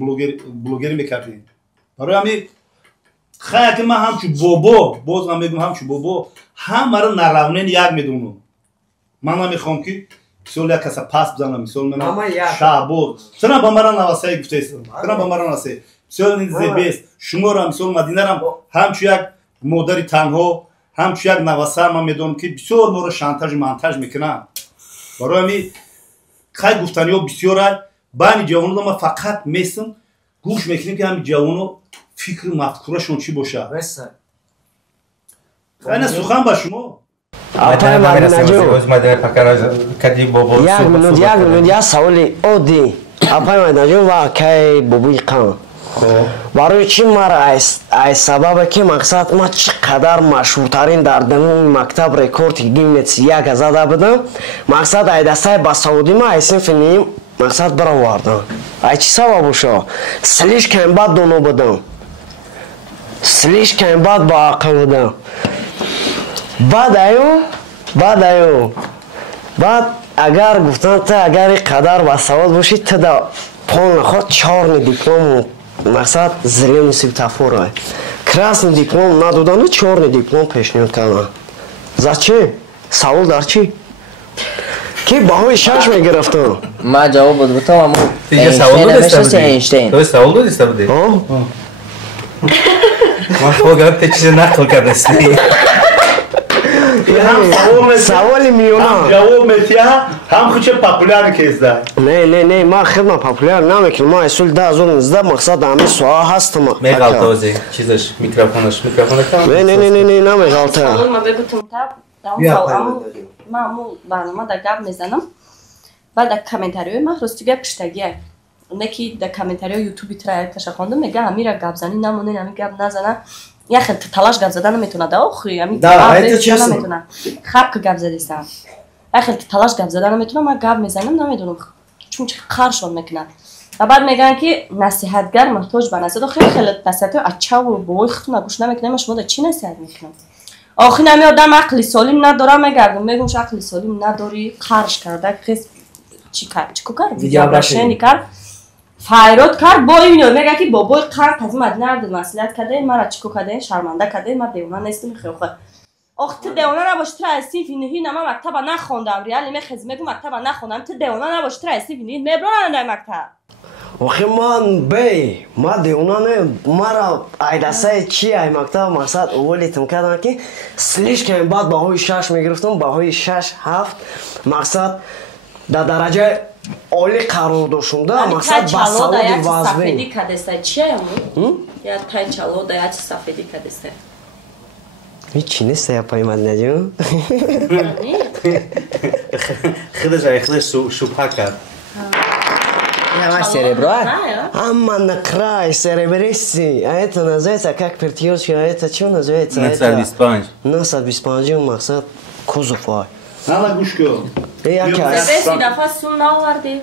блогерӣ мекардем. барои ҳамин хая ки ман ҳамчун бобо, боз ҳам мегӯям ҳамчун бобо, ҳамаро наравнен як медонам. ман намехоҳам ки мисол як каса пас бизанам, мисол ман шаҳбоз чана ба мара навасаи гуфтаест, чана ба мара навасаи мисол зебест, шуморо мисол Мадинарам ҳамчун як модари танҳо, ҳамчун як наваса ман медонам ки бисёр моро шантажу монтаж мекунанд. барои ҳамин хай гуфтаниҳо бисёра. байни ҷавонода ман фақат местам гӯш мекунем ки ҳамин ҷавоно фикру мафкурашон чӣ бошад. хайна сухан ба шумо. یک minut یک سوالی عادی اپای مدنجون و که بابوی قان برای چی مرا ای سبب که مقصد ما چقدر مشهورترین در دنیای مکتب رکورد گینس یک زده بدم مقصد ای دسته با سعودی ما ای صنف نیم مقصد برآوردم ای چی سبب شو سلیش کم بعد دونو بدم سلیش کم بعد با عقل بدم بعد اگر گفتن تا اگر قدر با سواد باشید تا دا پول نخواد 4 دیپلم مقصد زلیون سویتافور های красный диплом надодан, черный диплом пешниҳод кардан. За чи? Савол дар чи? Ки баҳои 6 мегирифтам. Ман ҷавоб додам, аммо Эйнштейн. То савол додиста буди? Ман худам те чизе нақл кардасти. Саволи миёна. Ҷавоб метиҳа, ҳам хуче популярӣ кезда. Не, ман хидма популяр намекунам. Ман соли 2019 мақсад ҳамин соҳа ҳастам. Меғалтози чизаш микрофонаш кам. Не, намеғалта. Ман бегӯтам та, ман барномада гап мезанам. Баъд дар комментариҳои ман ростига пиштагия. Не ки дар комментариҳои ютуби траякаша хондам, мега ҳамира гапзанӣ намонен, ҳамин гап назана. Я хел талаш гап зада наметона да охи, ҳамин наметона. Хаб гап задиста. Я хел талаш гап зада наметона, ман гап мезанам, намедонам чун чи қаршон мекунад. Ва баъд мегӯянд ки насиҳатгар муҳтоҷ ба насиҳат. Хеле насиҳатҳои ачаву бобои худтон гӯш намекунем, шумо да чӣ насиҳат мекунам? Охир ҳамин одам ақли солим надорам, мегардам мегӯям ш ақли солим надори, қарш карда, хес чӣ кард? Чӣ кард? Видеообращение кард. Файрод кард бо ин мега ки бобои қард аз Мадина ард маслиҳат кардем, мара чико кардем, шарманда кардем, ма девона нестам хелохе. Ох ти девона набоши, тра аз синфи ниҳӣ нама мактаба нахондам, реали мехез мегӯ мактаба нахондам, ти девона набоши, тра аз синфи ниҳӣ мебронам дар мактаб. Охи ма девона не, мара айдасаи чи ай мактаб мақсад уволитам кардам ки слишкам баъд баҳои 6 мегирифтам, баҳои 6-7 мақсад дар дараҷаи оли қарор доштумда мақсад ба саводи вазнин. Сафедӣ кадеста чияму? Я тай чалода я сафедӣ кадеста. Ҳичи неста я поймад наҷон. Худаш шубҳа кард. Я серебро. Амма на край серебристи. А это называется как пертьёшка, а это что называется? Насад биспанҷи мақсад кузов. Нана гӯш кё. Беси дафа сум наовардӣ.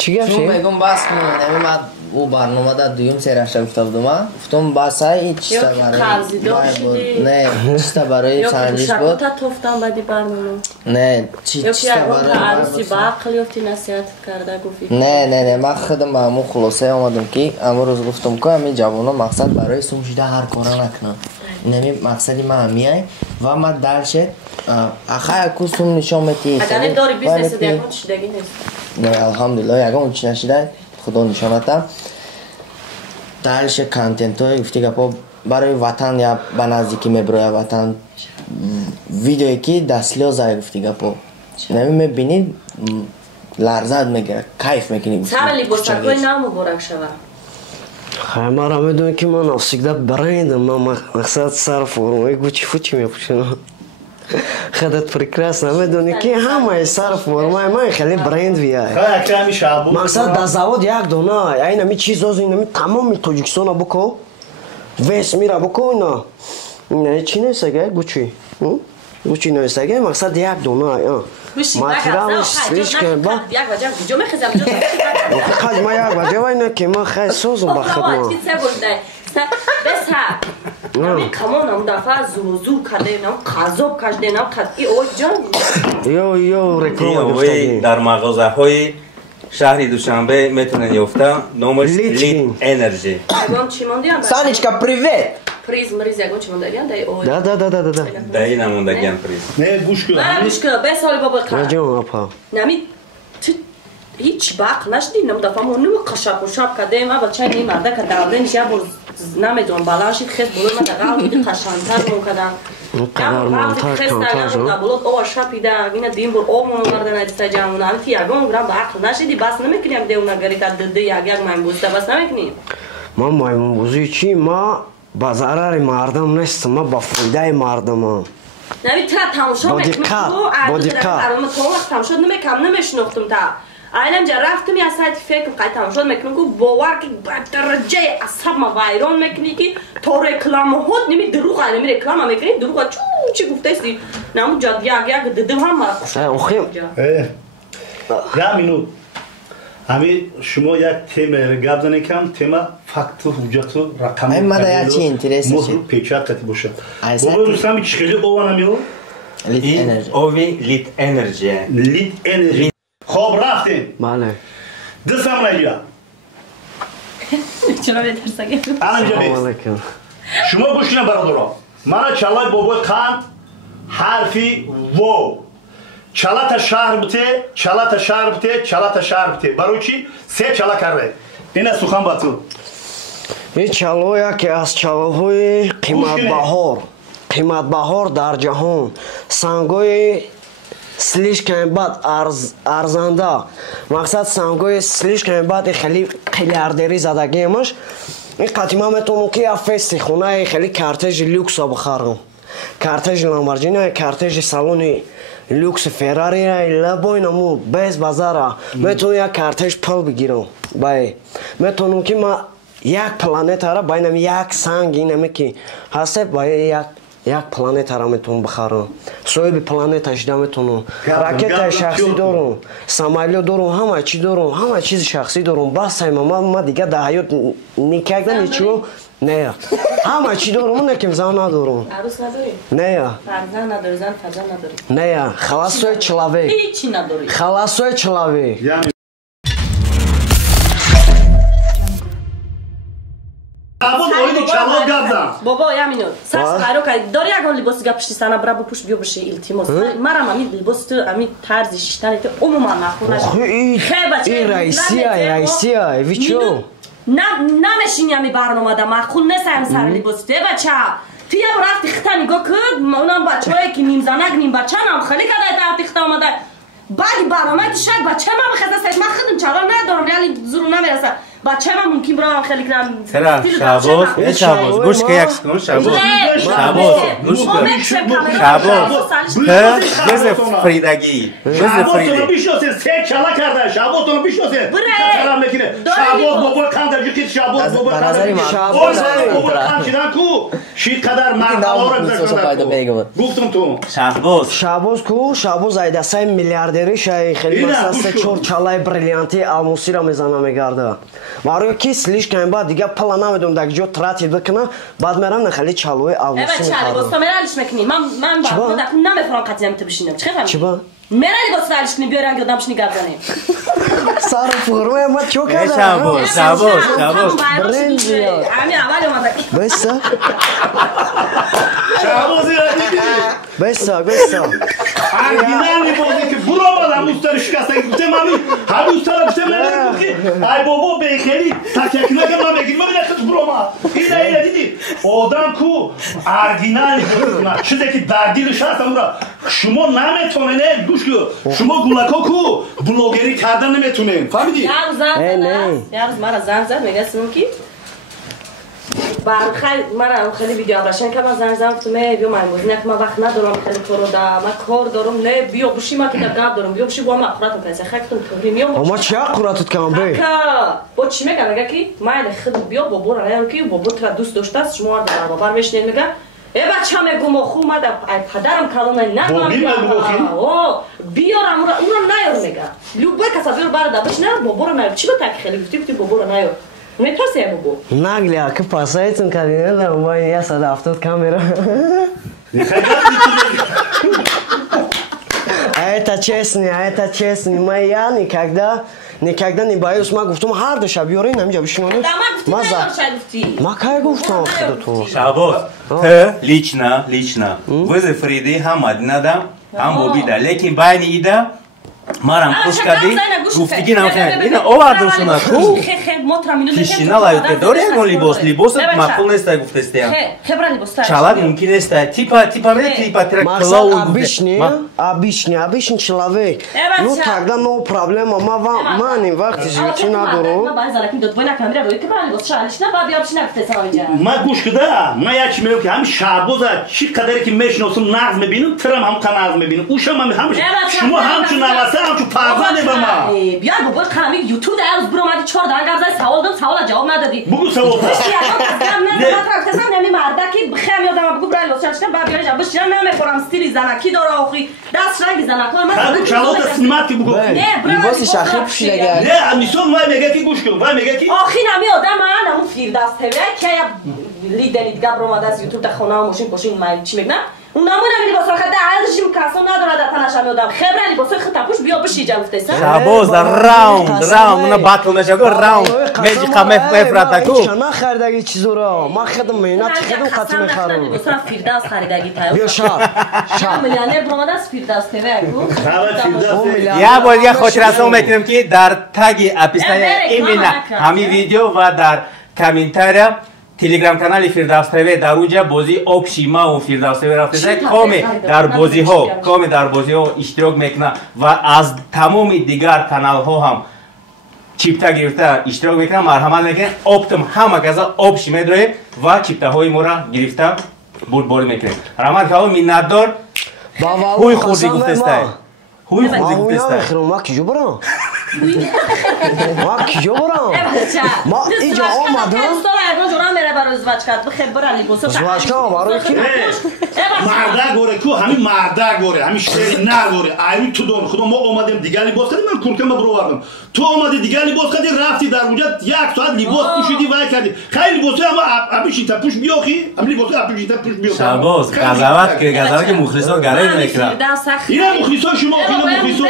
Чӣ гап ши? Мегум бас кунем, ман у барномада дуюм сераша гуфта будам. Гуфтам басай чиста барои. Не, чиста барои санҷиш буд. Та тофтам бади барнома. Не, чиста барои. Аруси ба ақл ёфти насиҳат карда гуфти. Не, ман худам ба ҳамун хулосае омадам ки амрӯз гуфтам ки ҳамин ҷавоно мақсад барои сум шуда ҳар кора накунам. Инами мақсади ман ҳамияй ва ман дальше ахай аку сум нишон метиҳи. Агар не дори бизнес да ягон шидагӣ нест. Не, алҳамдулиллаҳ ягон чи нашида, худо нишон ата. Дальше контентҳои гуфти гапо барои ватан я ба наздикӣ мебироя ватан. Видеое ки да слёза гуфти гапо. Инами мебинӣ ларзат мегира, кайф мекунӣ. Сара либосакҳои нав муборак шава. Хай мара медонӣ ки ман всегда брендам, ман мақсад сар формаи гучи-фучи мепӯшам. Хадат прекрасно, медонӣ ки ҳамаи сар формаи ман хеле брендвияй. Мақсад дар завод як дона, инами чизози инами тамоми Тоҷикистона буко. Вес мира буко ина. Чи нестагай гучи? Гучи нестагай, мақсад як дона. материалиш слишком ба хаж ма як баҷа вай не ки ма хай созум ба хидмат ё реклама гуфтадем дар мағозаҳои шаҳри Душанбе метонен ёфта номаш Lit Energy. Санечка, привет! Приз, мриз, ягон чӣ мондагиам дай ой. Да. Даи намондагиам приз. Не, гӯш кӯ. Гӯш кӯ, бе соли бобо қа. Раҷон апа. Нами ҳеч бақ нашди, намудафа мо нимо қашапушап кадем, аба чай ни марда ка давлениш я бор намедонам баланд шид хес болои ма дағал буди қашантар мукадан. Қадар монтаж контаж. Болот ова шапида, ина дим бор об монгарда надиста ҷамуна. Ами ти ягон грам ба ақл нашиди, бас намекунӣ як девуна гарита дыды як маймбузда бас намекунӣ. Ман маймунбузӣ чӣ? Ма ба зарари мардам нестам, ма ба фоидаи мардамам. Нави та тамошо мекунӣ. Бо диққат. То вақт тамошо намекам, намешнохтум та. Айнамҷа рафтам я сайти фекр қай тамошо мекунам ки бовар ки ба дараҷаи асабма вайрон мекунӣ ки то рекламаҳот ними дурӯғ ними реклама мекунӣ дурӯға чӣ гуфтаисти намуҷа як дидим ҳама охим як минут ҳами шумо як темаеро гап занед кам тема факту ҳуҷҷату рақами мада як чи интересно муҳру печаткати бошад бобо дӯстами чӣ хеле ова намео Ови Lit Energy. Lit Energy. Хоб рафтем. Бале. Дистам нагира. чуно метарсагем Анамҷа алайкум. Шумо гӯшина бародаро. Мана чалаи бобои қанд ҳарфи во. Чалата шаҳр бите, чалата шаҳр бите, чалата шаҳр бите. Барои чӣ? Се чала карде. Ина сухан ба ту. Ин чало яке аз чалоҳои қиматбаҳор дар ҷаҳон. Сангои слишком бад арзанда. Мақсад сангои слишком бад хеле қилиардери задагиамаш. Ин қатима метонам ки я фести хонаи хеле картежи люкса бихарам. Картежи Lamborghini, картежи салони люкс Ferrari лабой наму без базара. Метонам як картеж пул бигирам. Бай. Метонам ки ма як планетара байнам як санг инаме ки ҳаст бай як планетара метонам бихарам. Соҳиби планета шуда метонам. Ракетаи шахсӣ дорам, самолёт дорам, ҳама чӣ дорам, ҳама чизи шахсӣ дорам. Бас ма дига дар ҳаёт никогда ничего не. Ҳама чӣ дорам, не ким зан надорам. арӯс надорӣ Не. фарзанд надорӣ зан фарзанд надорӣ Не, холостой человек. ҳечи надорӣ Холостой человек. бобо я минут сас хайро кай дори ягон либоси га пишти сана бра бупуш биё биши илтимос марам ами либоси ту ами тарзи шиштани ту умуман махунаш И раисия, ви чё? намешини ами барномада махул несаям сар либоси ту бача ту ям рафти хита нигоҳ куд унам бачаҳое ки нимзанак нимбачанам хеле кадай рафти хита омада баъди барномаи ту шак бача ма мехазастад ма хидм чалон надорам реали зуру намераса бача ма мумкин бравам хеле кунам Шабоз гӯш ка як секунд Шабоз гӯш Шабоз безе фридагӣ безе фриди бишносе се чала карда Шабозтон бишносе кара мекине Шабоз бобои қанд ҷуки Шабоз бобои қанд чидан ку шид қадар мақалора гузашта гуфтум ту Шабоз ку Шабоз айдасай миллиардери шай хеле масаста чор чалаи бриллианти алмусира мезана мегарда Маро ки слишком бад дига пала намедонам дар ҷо трати бикунам баъд мерам нахали чалои алмуси либоста мералиш мекунӣ ман баъд намефаҳмам қатъиян ту бишинам чӣ фаҳмӣ Чӣ ба? мера либоста алиш кунӣ биёри ангё дамшини гап занем Сару фурмаи ма чё кардам? Шабоз ами аввал омада Беса? Шабози Беса аргинали бозе ки буромад ҳам устари шикастаги гуфтем ами ҳам устара гуфтем намедонам ки ай бобо бехели такякинака ма мегирӣ мабина ки буромад ина диди одам ку аргинали чизе ки дар дилиш ҳаст амура шумо наметонене гӯш ку шумо гулако ку блогерӣ кардан наметонем фаҳмидӣ як рӯз мара занг зад мегастим ки мара хеле видеообращение кардам занг зад гуфтам биё маймузинак ма вақт надорам хеле коро да ма кор дорам не биё буши ма ки да гап дорам биё буши бо ма қуратам кайса хай гуфтам туҳри миём Ама чӣ як қуратат кам бе? бо чӣ мегӯяд мега ки майли хид биё бобо раям ки бобо тура дӯст доштааст шумо дар баробар мешинед мега بچه میگم خو اومده پدرم کلونه نگم بیارم اونو نیار میگه لوبای کسا بیار برده بش نه بابا رو نیار چی با تک خیلی گفتی بابا رو نیار میترسی بابا نگلی اکه پاسایتون کردین نه ما 170 کامera это честный мы я никогда не боюсь ما گفتم هر دو شب بیارین همینجا بشینید ما کی گفتم خدا تو Шабоз, ты лично вызов Фриды хам Мадинада, хам Бобида, лекин байни ида марам кушкади, гуфтиги намхен. Ина овардушуна ту. Кишина лайуте дори ягон либосот мақбул нестай гуфтестеям. Шалак мумкин нестай. Типа ме типа клоун обычный человек. Ну тогда no проблема. Мани вақти живчи надору. ма гӯш куда ма як чи мегӯям ки ҳам Шабоза чӣ қадаре ки мешиносам нағз мебинам тирам ҳам қанағз мебинам ушам шумо ҳамчун наваса ҳамчун парванде ба ма بیار بابا قلمی یوتیوب در از برو اومدی 4 دقیقه قبل سوال دادم سوال جواب ندادی بگو سوال نمی مرده که بخم یادم بگو برای لطفا چشم بعد بیارش بش نمیخورم استیلی زنکی داره آخری دست رنگ زنک من کلات سینمات که بگو لباس شخصی پوشیده گرد نه میسون وای میگه کی گوش کن وای میگه کی آخی نمی آدم من همون فیردست تبه که لیدنید گبر اومده از یوتیوب در خونه ماشین پاشین مایل چی میگن اون نمونه لیباس رو خدا عرضیم کاسون نداره در تنش میادم خبر لیباس خدا پوش بیا بشی جفته سر Шабоз راوند اونا باتل نشه راوند میجی قمه مفراتاکو چنا خریدگی چیزو رو ما خودم مینات خودم قطع میخرم لیباس رو فیردست خریدگی تایو بیا شام میلیونر برآمده از فیردست تبه یا باید یه خاطراتو میکنم که در تگ اپیستای ایمینا همین ویدیو و در کامنتاریا تلگرام کانال فیردوس تیوی در اونجا بازی آبشی ما و فیردوس تیوی رفته کامی در بازی ها اشتراک میکنه و از تمام دیگر کانال ها هم چیپتا گرفته اشتراک میکنه مرحمت میکنه آبتم همه کسا آبشی میداره و چیپتا های ما را گرفته بول میکنه رحمت که میندار هوی خوردی گفته استای هوی خوردی گفته استای ما کجا برم ما اینجا آمدم زواجکا برای کی؟ مرده گوره کو همین مرده گوره همین شعر نگوره ایمی تو دون خدا ما اومدیم دیگه لباس کردیم من کورکم برو بردم تو اومدی دیگه لباس کردی رفتی در اونجا 1 ساعت لباس پوشیدی و کردی خیلی لباس اما ابیشی تا پوش بیاخی هم لباس ابیشی تا پوش بیاخی شاباز قزاوت که مخلصا گره میکنه اینا مخلصا شما اینا مخلصا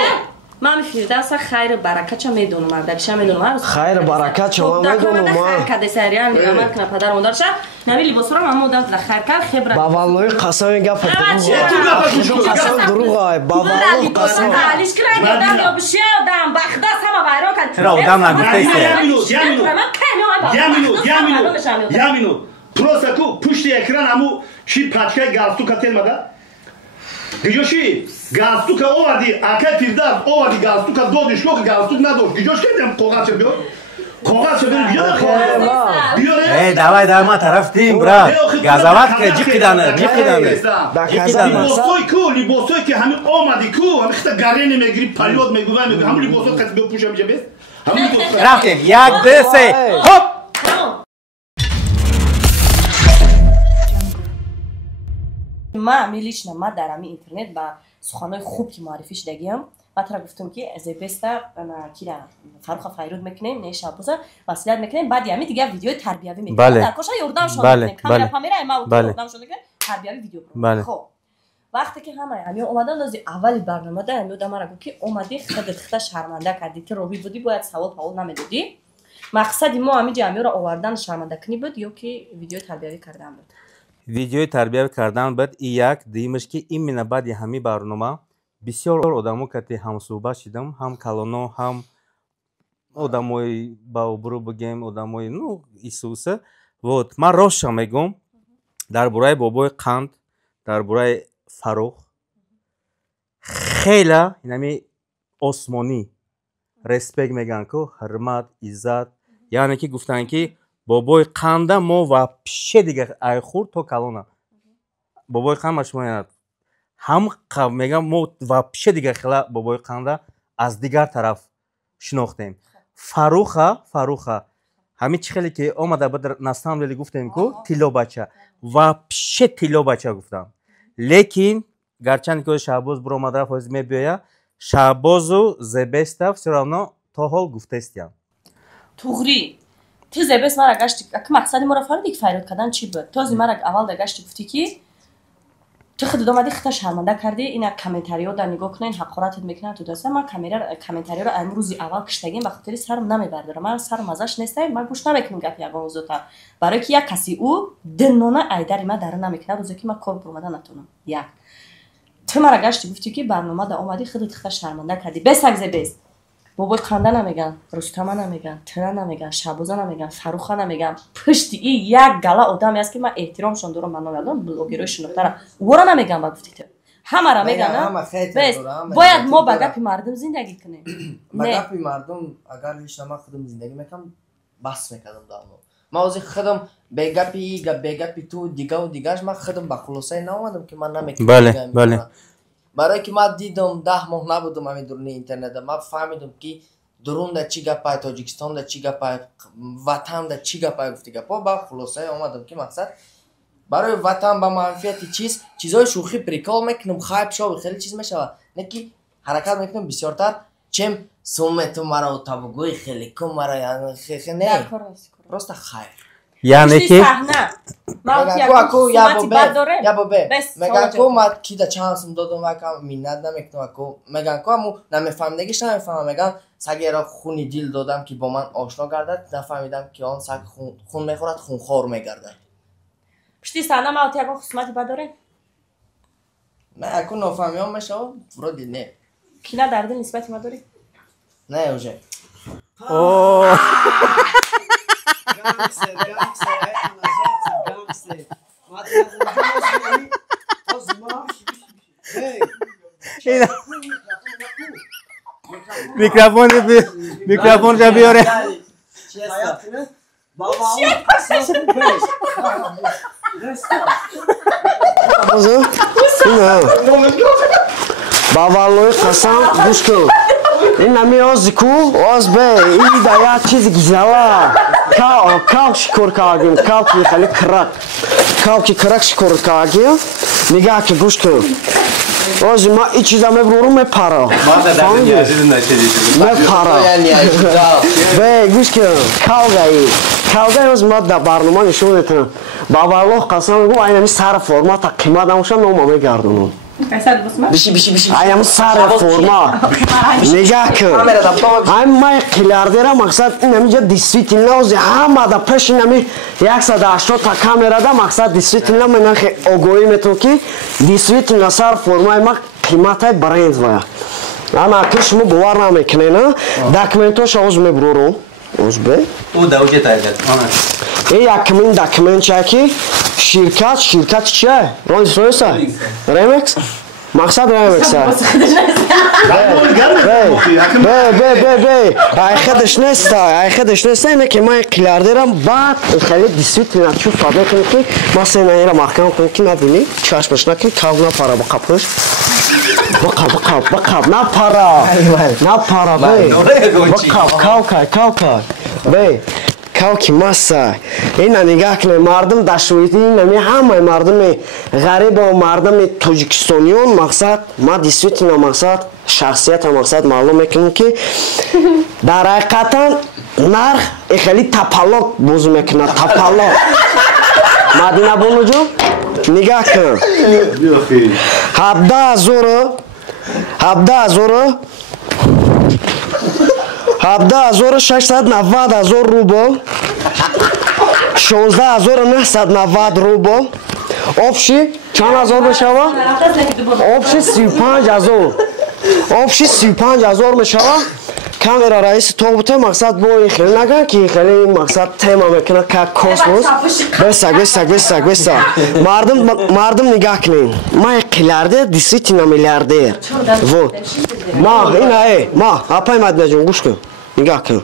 من فیردوس خیر برکت چه میدونم مردکش میدونم خیر برکت شما میدونم ما کد سریان میگم کنه پدر مادر شه نمی لباس رو من مودم خیر کرد خبر با والله قسم گپ دروغه با والله قسم علیش کرد دادم یا بشه دادم بخداس هم وایران کرد چرا آدم نگفته یه مینوت просто ку пушти экран аму чи пачка галстука телмада гиҷоши галстука оварди ака фирдав оварди галстука доди шумо ки галстук надошт гиҷош кардем коғазчо биё коғазчо биёре давай ма тарафтим брат газават ка ҷиқидане либосой ку либосой ки ҳамин омади ку ҳамин хита гарене мегири палёд мегува ҳамин либосо қати биё пуша миҷа бес рафтем 1 2 3 ҳоп من лично ما در همین اینترنت با سخنهای خوب که معرفی شدگیم و ترا گفتم که از بیستا کیرا فاروق فیرود میکنیم نه شابوزا وصلت میکنیم بعد همین دیگه ویدیو تربیوی میکنیم در کوشا یوردان شد کاملا کامرا ما یوردان شد که تربیوی ویدیو خب وقتی که همین اومدن از اول برنامه ده میاد مرا گفت که اومدی خودت شرمنده کردی که روبی بودی باید سوال پاول نمیدادی مقصد ما همین جمعی رو آوردن شرمنده کنی بود یا که ویدیو تربیوی کردن بود видеои тарбия кардан бад и як димаш ки именно баъди ҳамин барнома бисёр одамо кати ҳамсӯҳбат шидам ҳам калоно ҳам одамои баобурӯ бигем одамои ну исуса вот ман ростша мегӯм дар бораи бобои қанд дар бораи фарух хела инами осмонӣ респект мегӯянд ку ҳурмат иззат яъне ки гуфтанд ки бобои қанда мо вообще дига айхур то калона бобои қанд ма шумо янад ҳам мегам мо вообще дига хела бобои қанда аз дигар тараф шинохтем фаруха ҳамин чӣ хеле ки омада бадр на самом деле гуфтем ку тилобача вообще тилобача гуфтам лекин гарчанде ки Шаҳбоз буромад рафт ҳозир мебиёя Шаҳбозу Зебеста все равно то ҳол гуфтестиям туғри ти Зебест мара гашти ак мақсади моро фаҳмидӣ ки файрод кардан чӣ буд този мара аввал да гашти гуфтӣ ки ту худут омадӣ хита шарманда кардӣ ина комментариҳо да нигоҳ кунен ҳақоратат мекунанд ту даста ман комментариҳоро ани рӯзи аввал киштагим ба хотири сарм намебардорам ман сар мазаш нестай ман гӯш намекунам гапи ягон рӯзота барое ки як каси ӯ динона айдари ма дара намекунад рӯзе ки ман кор буромада натонам як ту мара гашти гуфтӣ ки барнома да омадӣ худут хита шарманда кардӣ бесак Зебест бобои қанда намеган Рустама намеган Тира намеган Шаҳбоза намеган Фаруха намеган пушти и як гала одаме аст ки ман эҳтиромшон дорам ман номядорам блогерои шинохтара ӯро намеган ба гуфти ту ҳамара мегана бояд мо ба гапи мардум зиндагӣ кунем ба гапи мардум агар ҳеч нама худам зиндагӣ мекардам бас мекардам давно ман ҳозир худам бегапи бегапи ту дигаву дигараш ман худам ба хулосае наомадам ки ман намекунам барое ки ман дидам 10 моҳ набудам ҳамин дуруни интернета ман фаҳмидам ки дурунда чӣ гапай Тоҷикистонда чӣ гапай ватанда чӣ гапай гуфти гапо ба хулосае омадам ки мақсад барои ватан ба манфиати чизҳои шӯхӣ прикол мекунам хайп шоби хеле чиз мешавад не ки ҳаракат мекунам бисёртар чем суммету маро табугӯи хеле кум маро не просто хайп яъне ки меган ку ма кида чанд сум додам вакам миннат намекунам аку меган ку аму намефаҳмидагиш намефаҳмам меган сагеро хуни дил додам ки бо ман ошно гардад нафаҳмидам ки он саг хун мехӯрад хунхор мегардад пишти саҳна маоти ягон хусумати бад дорем не аку нофаҳмиён мешавад вроде не кина дар дил нисбати ма дорӣ не уже микрофон ҷа биёре ба валлои қасам гӯш кун ин нами ози ку оз бе и да як чизи гузала кав шикор кардем кавки хеле крак шикор кардем мега ки гӯш кун ози ма и чиза мебурум мепара бе гӯш кун кавгай ози ма да барнома нишон метавам ба валлои қасам гу айнами сар формата қимат намоша нома мегардонам айнами сар форма нигоҳ кун ай май қилардера мақсад инамиҷа действительно ози ҳамада пеши нами 180 камерада мақсад действительно мена огоҳӣ метавам ки действительно сар формаи ма қиматай бренд вая ана ки шумо бовар намекунед документоша оз мебурорум озбе якмин документча ки ширкат чия ронисоеса ремекс мақсад ремекса айхедаш неста ине ки ман қилардерам баъд хеле действительно чувства мекунем ки ман сенаера маҳкам кунем ки набини чашмаш накин кав напара ба қапош бақаб напара кавкай бе кавки масса ина нигоҳ кунед мардум дашвоити инами ҳамаи мардуми ғарибо мардуми тоҷикистониён мақсад ма действительно мақсад шахсията мақсад маълум мекунам ки дар ҳақиқатан нарх хеле тапаллок боз мекунад тапаллок мадина бонуҷон нигоҳ кун 17,690 рубл 16,990 рубл общий чанд ҳазор мешавад общий 35,000 мешавад камера раиси тобуте мақсад бо ин хеле наган ки хеле ин мақсад тема мекунад как космос беса мардум нигоҳ кунед ма қилардер действительно миллиардер вот ма ина ма апай мадинаҷон гӯш кун نگاه کن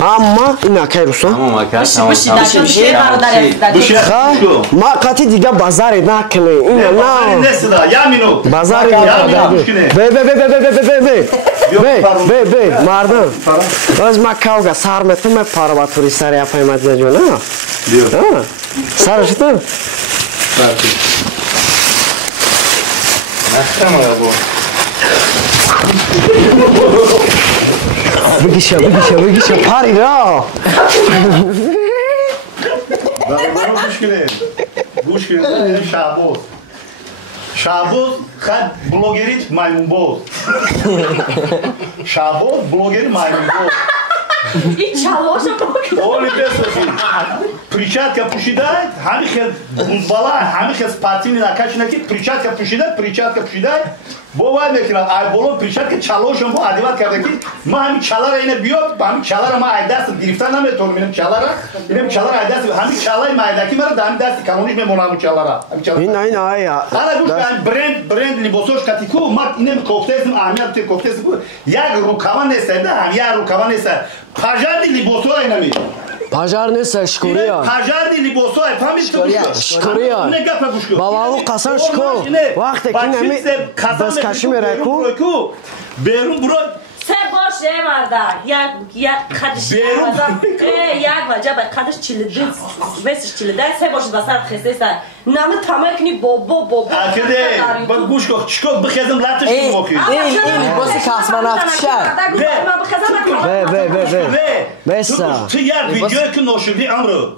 اما این اکی روسان ما قطعی دیگه بازاری نکنه این نه بازاری بی مردم از مکاوگا سر میتونه پاراباتوری سر یا پیمت نجو نه سرش تو بگیشه پاری را گوش کنید شعبوز خد بلوگریت مایمون بود شعبوز بلوگری مایمون بود این چالوشو بگید اولی بسوزید پریچاتکا پوشیده همین خیلی بالا همین خیلی سپاتینی نکش نکید پریچاتکا پوشیده باید میکنم ای بولو پریچاتکا چالوشم با عدیوات کرده که ما همین چالا را اینه بیاد همین چالا را ما ای دست گرفتن نمیتونم اینم چالا را اینم چالا را ای دست همین چالای مایدکی مرا در همین دستی کانونیش میمونم چالا را این آیا حالا گوش کن برند لیباسوش کاتیکو ما اینم کوفته‌ام اهمیت کوفته‌ام یک روکاوان نیست هم یک روکاوان نیست پاجاردی لیباسو اینمی پاجار نیست اشکوریا پاجاردی لیباسو فهمیدی اشکوریا بابا قسم شکو وقتی که نمی بس کشی میره کو بیرون برو سه باشه مردا یک خدش یک وجه به خدش چیلده وسش چیلده سه باشه بسر خسته است نام تمام کنی بابا اکده با گوش کن چیکو بخیزم لاتش موکی این باشه کاسمان افتشار بسا تو یه ویدیوی که نوشیدی امرو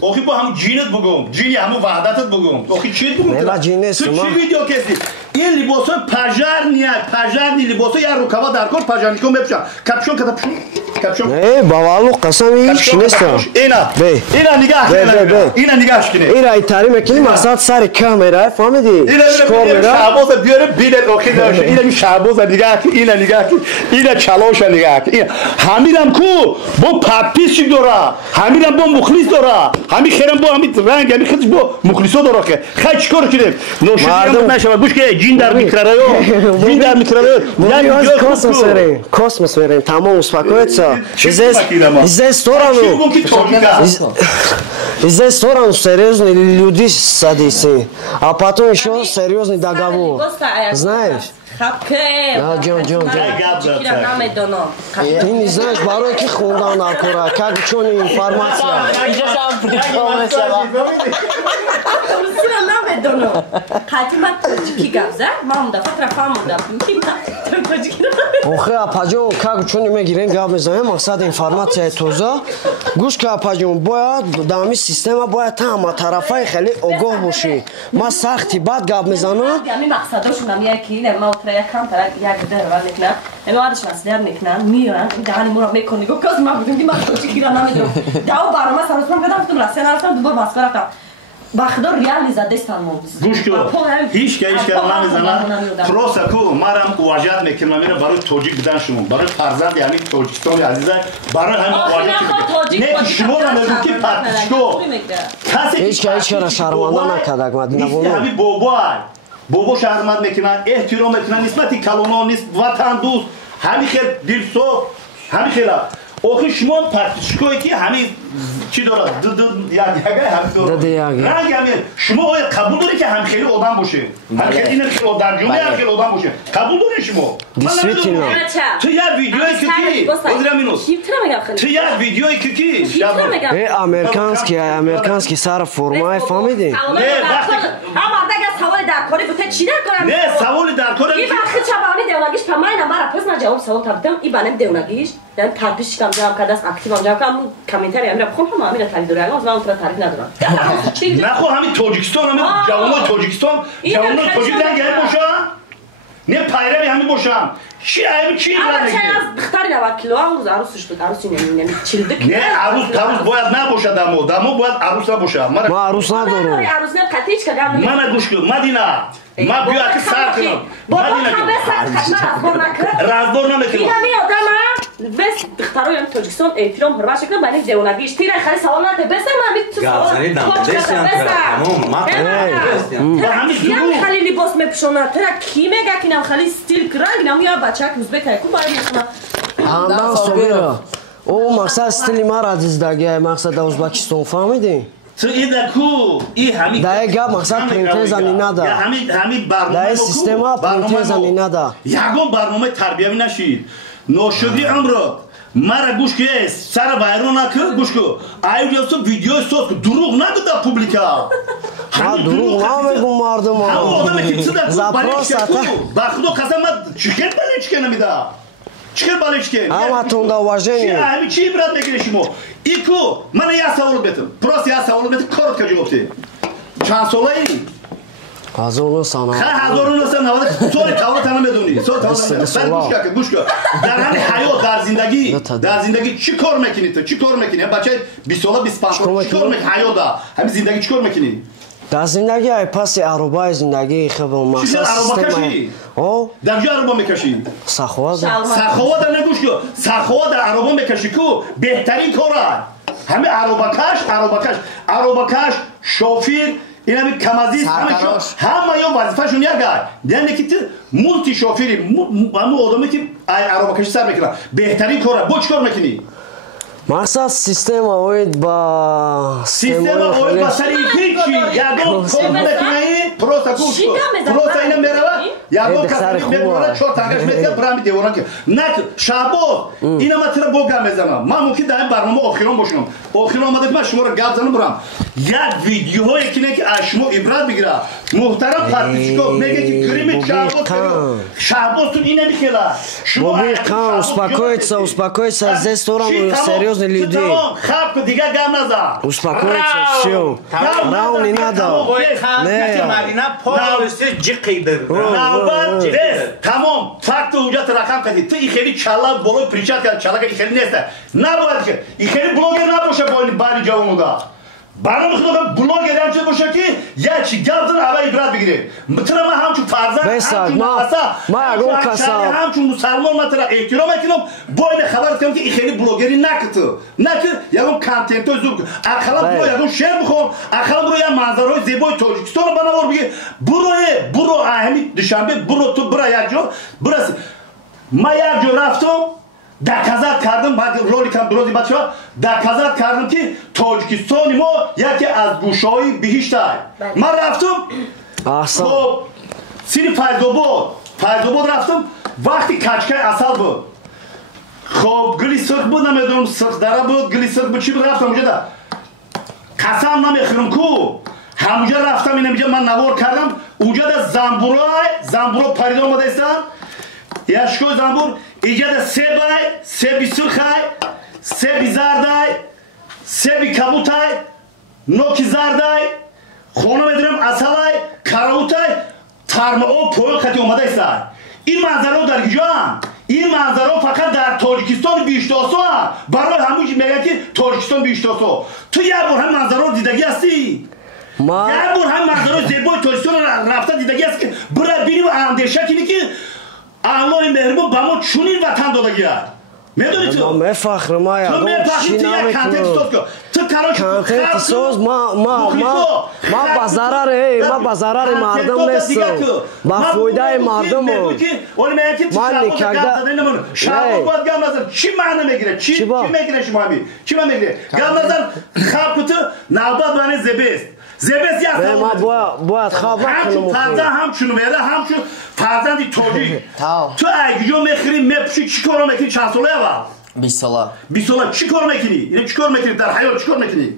اوکی با هم جینت بگم جینی همو وحدتت بگم اوکی چیت بگم نه جینست تو چی ویدیو کسی این لیباسو پاجار نی لیباسو یا روکاوا در کن پاجار نیکم بپوشم کپشون کپشون ای بابالو قسم هیچ نیست اینا نگاهش کنه اینا ایتاری میکنی مقصد سر کامرا فهمیدی شعبوز بیاره بیلت اوکی داشته اینا شعبوز نگاه کن اینا چالوش نگاه کن همینم کو با پاپیش داره همینم با مخلص داره همین خیرم با همین رنگ همین خودش با مخلصو داره که خیلی چیکار کنه نوشیدم نشه گوش که جین در میکرایو یعنی کосмос верим tamom успокоиться здесь сторону серьезные люди садись а потом еще серьезный договор знаешь ты не знаешь барой ки хундан акура как чён информация охе апаҷон как чӯни мегирем гап мезанем мақсад информация тоза гӯш ка апаҷон бояд дами система бояд тама тарафаи хеле огоҳ бошӣ ма сахти бад гап мезанам бахдор реали задестан мо гӯш кё ҳеҷ намезана просто ку марам уважат мекунам мера барои тоҷик будан шумо барои фарзанди ҳамин тоҷикистони азиза барои ҳамин уважат не ки шумо намегӯ ки партишко ҳеҷ кара шарманда накардак ҳамин бобо шарманд мекунад эҳтиром мекунад нисбати калонон нист ватан дӯст ҳамин хел дилсоф ҳамин хела охи шумо партишкое ки ҳамин چی دارد؟ رنگ همین شما باید قبول داری که همخیلی آدم باشه همخیلی اینه که در جمعه همخیلی آدم باشه قبول داری شما تو یه ویدیوی که تو یه ویدیوی که американский сара формай фамиди سوال درکاری بوده چی درکارم نه سوال درکاری این وقتی چبانی دیونگیش پمای نمبر پس من جواب سوال تبدیم این بانم دیونگیش دارم ترپیش کم جواب کردست اکتیوم جواب کردم کامنتاری همین بخون هم همین تری داره از من اون تری ندارم نه خو همین تاجیکستان همین جوانای تاجیکستان جوانای تاجیکستان گیر باشن نه پیروی همین باشن چی اما چه از بختاری 90 کیلو روز عروسش بود عروسی نمیدونم چیلدک نه عروس باید نباشه دامو باید عروس نباشه ما عروس ندارم عروس نه قطعیش کردم من گوش کن مدینه ما بیا که سر کنم رازدار نمیکنم اینا میادم بس بختارو یعنی تاجیکستان احترام حرمت شکل بانی دیونگیش تیره خیلی سوال نده بس من تو سوال خیلی لباس میپوشونه ترا کی میگه که خیلی استیل رنگ نمیاد بچه که uzbek کو باید میخونه همدان صبیرا او مقصد استیلی ما را دیدگی مقصد ازبکستان فهمیدی؟ تو ایده کو ای همین دایگا مقصد پرینتر زمین نده همین برنامه دای سیستما پرینتر زمین نده یگون برنامه تربیوی نشید نوشگی عمرت مرا گوش که سر وایرون نکرد گوش کو ایو ویدیو سوت دروغ نگو در پوبلیکا ما دروغ نمیگم مردم همون آدمی که چه زپروس کو بخدو قسم چیکار بالچکه نمیدا چیکار بالچکه اما تون دا واژنی همین چی برات بگیری شما ایکو من یا سوال بتم پروس یا سوال بتم کارت که جوابتی چند سالایی هزارون سنه هزارون سنه ولی سوال تاورت هم بدونی سوال تاورت گوش کن در همین حیات در زندگی چی کار میکنی تو چی کار میکنی بچه 20 ساله 25 ساله چی کار میکنی حیات همین زندگی چی کار میکنی در زندگی ای پس عربای زندگی خب مقصد سیستم او در کجا عربا میکشی سخوات در نگوش کن سخوات در عربا میکشی کو بهترین کاره همه عربکش شوفیر این همین کمازیست همه یا وظیفه‌شون یعنی که مولتی شوفیری همه آدمی که عربکشی سر میکنن بهترین کاره با چی کار میکنی مقصد سیستم اوید با سری هیچی یادم کار میکنی پروسا گوش پروسا اینم میروه یادم کاری میکنه چهار تنگش میکنه برام دیوارن که نه شابو اینا ما ترا بوگم میزنم من ممکن در برنامه آخرام باشم آخرام اومده من شما رو گپ زنم برام یک ویدیوهایی که شما عبرت بگیره محترم پاتیشکو میگه که کریم شابو تو اینه میکلا شما успокоиться здесь сторону серьезные люди хапку дига гам наза успокоиться все раунд не надо не Марина полностью жиқидир навбат тамом факту уҷат рақам кади ту и хели чала болои причат кард чала ка и хели неста набояд ки и хели блогер набоша бани ҷавонуда барои худо блогер ҳамчун боша ки як чи гап зан ава ибрат бигире тира ма ҳамчун фарзанд ҳамчун мусалмон ма тира эҳтиром мекунам боида хабарат кунам ки и хели блогерӣ накуту наки ягон контентҳои зур ақалан буро ягон шеър бихон ақалан буро як манзараҳои зебои тоҷикистоно ба навор биги буро ҳами душанбе буро ту бира як ҷо бираси ма як ҷо рафтам доказат кардам роликам дурози бачаҳо доказат кардам ки тоҷикистони мо яке аз гӯшаҳои биҳиштай ман рафтам хоб сини файзобод рафтам вақти качкаи асал буд хоб гули сирх буд намедонам сирхдара буд гули сирх буд чи буд рафтам уҷада қасам намехӯрам ку ҳамуҷа рафтам инамиҷа ман навор кардам уҷада замбуро парида омада истанд яшкои замбур иҷада себи сурхай себи зардай себи кабутай ноки зардай хона медонам асалай караутай тармао поё қати омада истанд ин манзараҳо дар киҷоанд ин манзараҳо фақат дар тоҷикистони биштосоанд барои ҳамуҷ мегӯяд ки тоҷикистон биштосо ту як бор ҳам манзараҳо дидагӣ ҳастӣ як бор ҳам манзараҳои зебои тоҷикистон рафта дидагӣ ҳаст ки бира биниву андеша кини ки аллоҳи меҳрубон ба мо чунин ватан додагиад медони ту мефахрам ту мефахри ту як контент соз кун ту талоши контент соз ма ба зарари мардум нестам ба фоидаи мардуму ман никогда шабо бояд гап назар чӣ маъна мегирад чӣ мегирад шумо ҳамин чӣ ма мегирад гап назар хаб ту навбат бани зебест зебест як бояд хаб накунам фарзанд ҳамчун мера ҳамчун фарзанди тоҷик ту айгиҷо мехӯри мепӯшӣ чӣ коро мекунӣ чанд сола аввал 20 сола 20 сола чӣ кор мекунӣ ин чӣ кор мекунӣ дар ҳаёт чӣ кор мекунӣ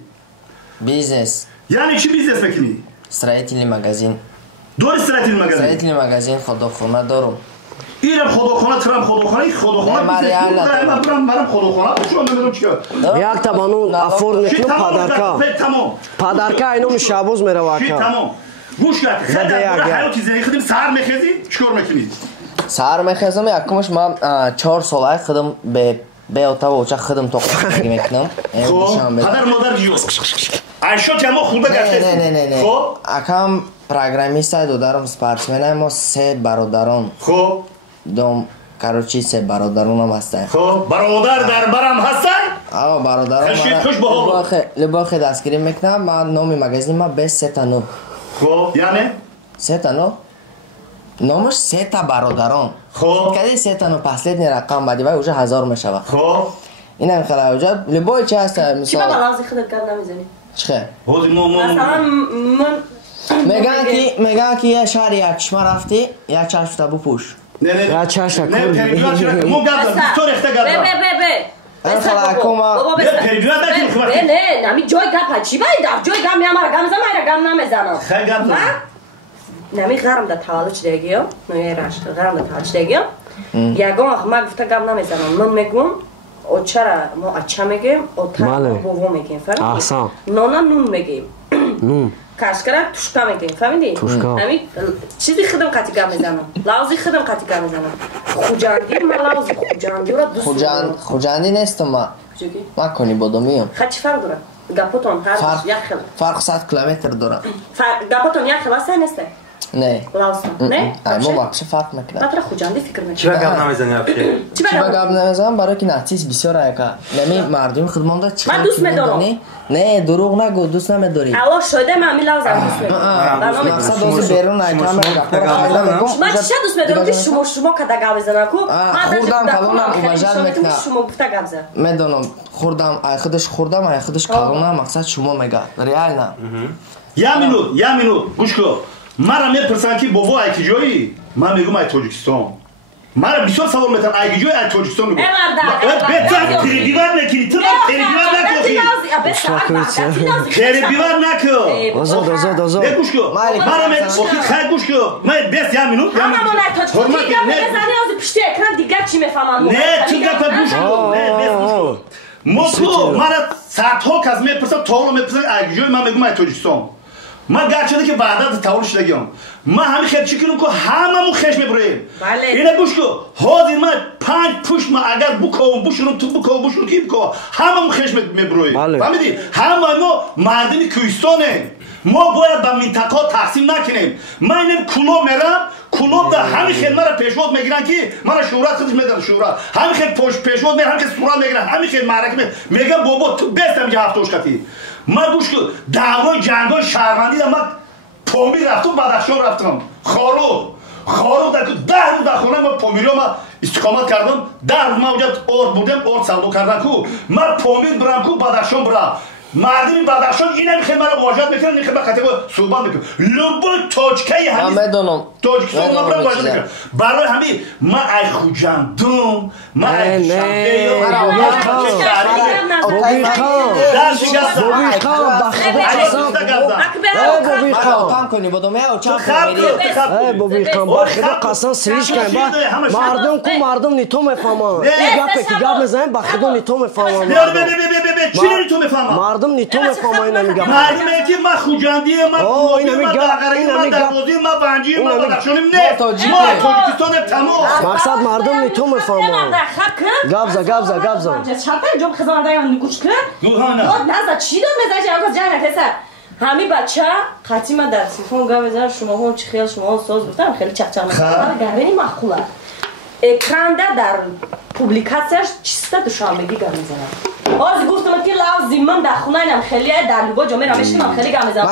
бизнес яъне чӣ бизнес мекунӣ строительный магазин дори строительный магазин строительный магазин ходохона дорум инам ходохона тирам ходохона якта бану афорд мекунам падарка айноми шабоз меравака гӯш кар ҳаёти зиндагӣ худим саҳар мехезӣ чӣ кор мекунӣ саҳар мехезам якумаш ман 4 солаи худим беотавоча худим тоқи мекунам падар модар ҷиё айшо ҷамо хурда не акам программистай додарам спортсменай мо се бародарон хоб дом короче се бародаронам ҳастай хоб бародар дар барам ҳастай бародарон либохи дастгирӣ мекунам ман номи магазини ма без сетану хоб яъне сетану номаш сета бародарон кади сетану последний рақам бади вай уже 1000 мешавад اینم خیلی وجود لبای چه هست چی مثلا بابا لازم خودت گپ نمیزنی چه مثلا من میگن که یه شهر یک کشور رفتی یک چشم بپوش نه چشم نه پریگرات چرا مو گفتم تو رخته گفتم این خیلی کما پریگرات نکنی خبر نه نمی جای گپ چی باید جای گپ میامره گم زمان گم نمیزنم خیلی گپ نمی غرم در تولد شدگیم نه رشت غرم در تولد شدگیم یگان آخه من گفته گم نمیزنم من میگم او چرا ما اچه میگیم او تا بابا میگیم احسان نانا نون میگیم نون کاشکرا توشکا میگیم فهمیدی همین چیزی خودم قطعی گم میزنم لازم خودم قطعی گم میزنم خوجاندی من لازم خوجاندی را دوست خوجاندی نیستم ما کنی بودمیم خب چی فرق داره گپاتون هر یک خیلی فرق 100 کیلومتر داره گپاتون یک خیلی است نیست نه لازم نه ما واقعا فرق میکنه من خوجاندی فکر میکنم چی بگم نمیزنی افشه چی بگم نمیزنم برای که نتیز بسیار ایکا نمی مردم خودمان دا چی من دوست میدارم نه دروغ نگو دوست نمیداری الله شده من می لازم دوست میدارم مقصد دوست بیرون ایکا من چی دوست میدارم که شما کدا گپ بزنن کو خوردم کلونم اوماجر میکنه شما گفته گپ بزن میدونم خوردم ای خودش کلونم مقصد شما میگه ریال نه یا مینوت گوش کن مرا میپرسن که بابا ای کجایی من میگم ای تاجیکستان مرا بسیار سوال میکنن ای کجایی ای تاجیکستان میگم بهتر تریبیوار نکنی تو تریبیوار نکنی تریبیوار نکن آزاد گوش کن مرا میپرسن خیلی گوش کن من بس یا مینوت اما من ای تاجیکستان میزنی از پشت اکران دیگه چی میفهمن نه تو گپ گوش کن نه بس گوش کن موضوع مرا صدها کس میپرسن تا میپرسن ای کجایی من میگم ای تاجیکستان من گرچه که بعد تاول شدگیم من همین خیلی چی کنم که هممون خشم بریم اینه گوش کن حاضر من 5 پشت ما اگر بکوم بشورم تو بکوم بشور کی بکوم هممون خشم میبریم فهمیدی هممون مردم کوهستانه ما باید به منطقه تقسیم نکنیم من اینم کلوب میرم کلوب در همین خیلی مرا پیشواد میگیرن که مرا شهرت خودش میدن شهرت همین خیلی پیشواد میگیرن همین خیلی سورا میگیرن همین خیلی معرکه میگم بابا تو بستم که هفتوش کتی من گوش کن دعوای جنگای شهروندی من پامی رفتم بدخشان رفتم خارو در 10 روز در خونه ما پامیریا ما استقامت کردم 10 روز ما اونجا اور بودم اور سودو کردن کو من پامیر برم کو بدخشان برم مردمی بدخشان اینم خیلی مرا واجد میکنن این خیلی خطیب صحبت میکنن لبو تاجکی همین میدونم تاجکستان ما برام واجد میکنن برای همین من ای خوجندم من ای شنبه مردم نیتو میفهمن گپی که گپ میزنن با خدا نیتو میفهمن مردم نیتو میفهمن اینا میگم مردم که ما خوجندی ما کوی ما دغری ما دروازی ما بنجی ما بدخشانیم نه ما تاجیکستان تمام مقصد مردم نیتو میفهمن گپ زد چرا جوب خزانه دایان گوش کن خود نزد چی داد میزنی آقا جان پسر همین بچه قطعی من در تلفن گام میزنم شما هم چه خیلی شما هم ساز گفتم خیلی چقچق میکنم گربنی مخوله اکرانده در پوبلیکاسیش چیسته دوشنبگی گام میزنم باز گفتم که لازم من در خونه اینم خیلی در لبا جامعه رمیشم خیلی گام میزنم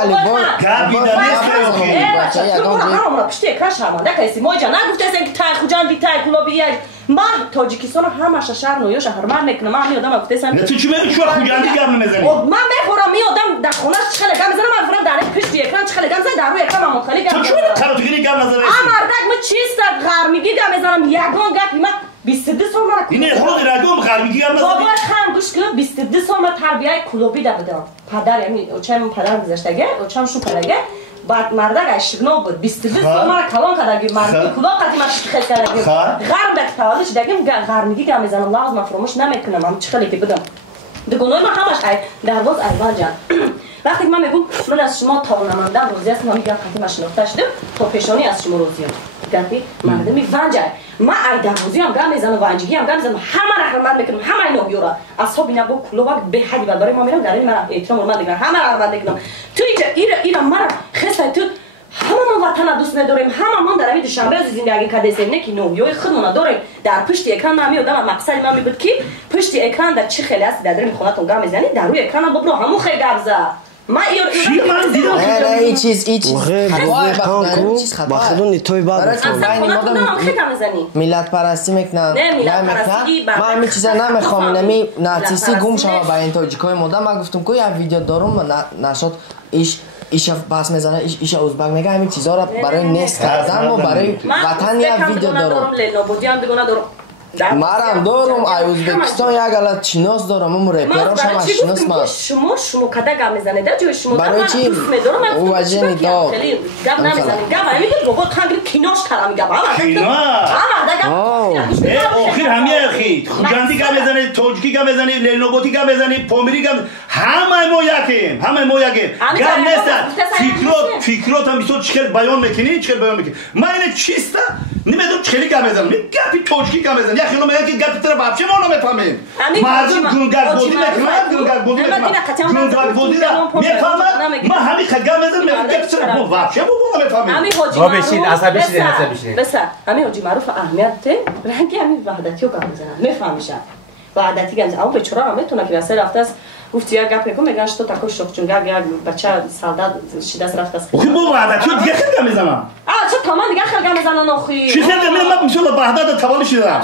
پشتی اکران شرمنده کسی ما جا نگفته که تای خوجندی تای کلابی من تاجیکستان همش شهر نویا شهرمند میکنم من می آدم گفتم نه تو چی میگی چرا خوجندی گام نمیزنی من میخورم می آدم در خونه چخله گام میزنم من فرام در پشتی اکران چخله گام میزنم در روی اکران من خیلی گام میزنم تو چرا گام نزنی مردک من چیست غرمیگی گام میزنم یگان گپ من 22 سال من اینه خود رگم غرمیگی گام نزنی بابا خام گوش کن 22 سال من تربیت کلوبی دادم پدر یعنی چم پدر گذاشتگه چم شو پدرگه بعد مردک اشگنو بود 22 سال من کلان کردگی مرد کلا قدیم اش خیلی کردگی غرم دک تالیش دگیم غرمیگی گام میزنم لازم فراموش نمیکنم من چه خیلی بدم دگونای من همش ای درواز ایوان جان وقتی من میگم من از شما تاونمندم روزی است من میگم قدیم اش نقطه شدم تا پیشانی از شما روزیم گفتی مرد میفهمه ما ای دروازی هم گام میزنم وانجیگی هم گام میزنم همه رحمت میکنم همه اینو بیورا اصحاب اینا با کلوواک به حدی برای ما میرم گارین من احترام من دیگه همه رحمت میکنم تو اینا مرا خسته تو همه ما وطن دوست نداریم همه ما در همین دوشنبه زندگی کردیم نه که نویای خودمون داریم در پشت اکران نمیادم مقصد من میبود که پشت اکران در چه خیلی است در درون خونتون گام میزنی در روی اکران ببرو همون خیلی گابزا من چی من دیدم نه این چیز بخدونی توی بعد ملت پرستی میکنن من همین چیزا نمیخوام اینمی نارسیستی گم شما با این تاجیکای مردم من گفتم که یه ویدیو دارم نشد ایش بس میزنه ایش ازبک میگه همین چیزا رو برای نست کردن و برای وطن یه ویدیو دارم مرم دارم ازبکستان یک غلط چیناس دارم اون رپراش هم از چیناس من شما کده گم میزنید جای شما برای چی؟ او وجه نیداد گم نمیزنید گم همین که بابا خنگل کیناش کارم میگم آخر همه اخی خوجندی گم میزنید توجکی گم میزنید لنوبوتی گم میزنید پومیری گم همه ما یکیم گم نیستن فکرات هم بیشتر چکل بیان میکنی من اینه چیسته نمیدونم چکلی گم میزنم گپی توجکی گم میزنم یه خیلی میگه که گپی طرف بچه ما نمیفهمیم مردم گونگر بودی من همین خگم میزنم میگه گپی طرف بچه ما نمیفهمیم با بشید عصبی شدید بس همین حاجی معروف اهمیت رنگی همین وحدتی رو گم میزنم میفهمیشم وحدتی گم اما بیچاره هم میتونه که واسه رفته است گفتی یک گپ میگم میگن تو تاکو شوق چون یک بچه سالداد شده رفته است خب با وحدتی دیگه خیلی گم میزنم چه تمام دیگه خیلی گم میزنن آخی چی خیلی من ان شاء الله وحدت توان شدم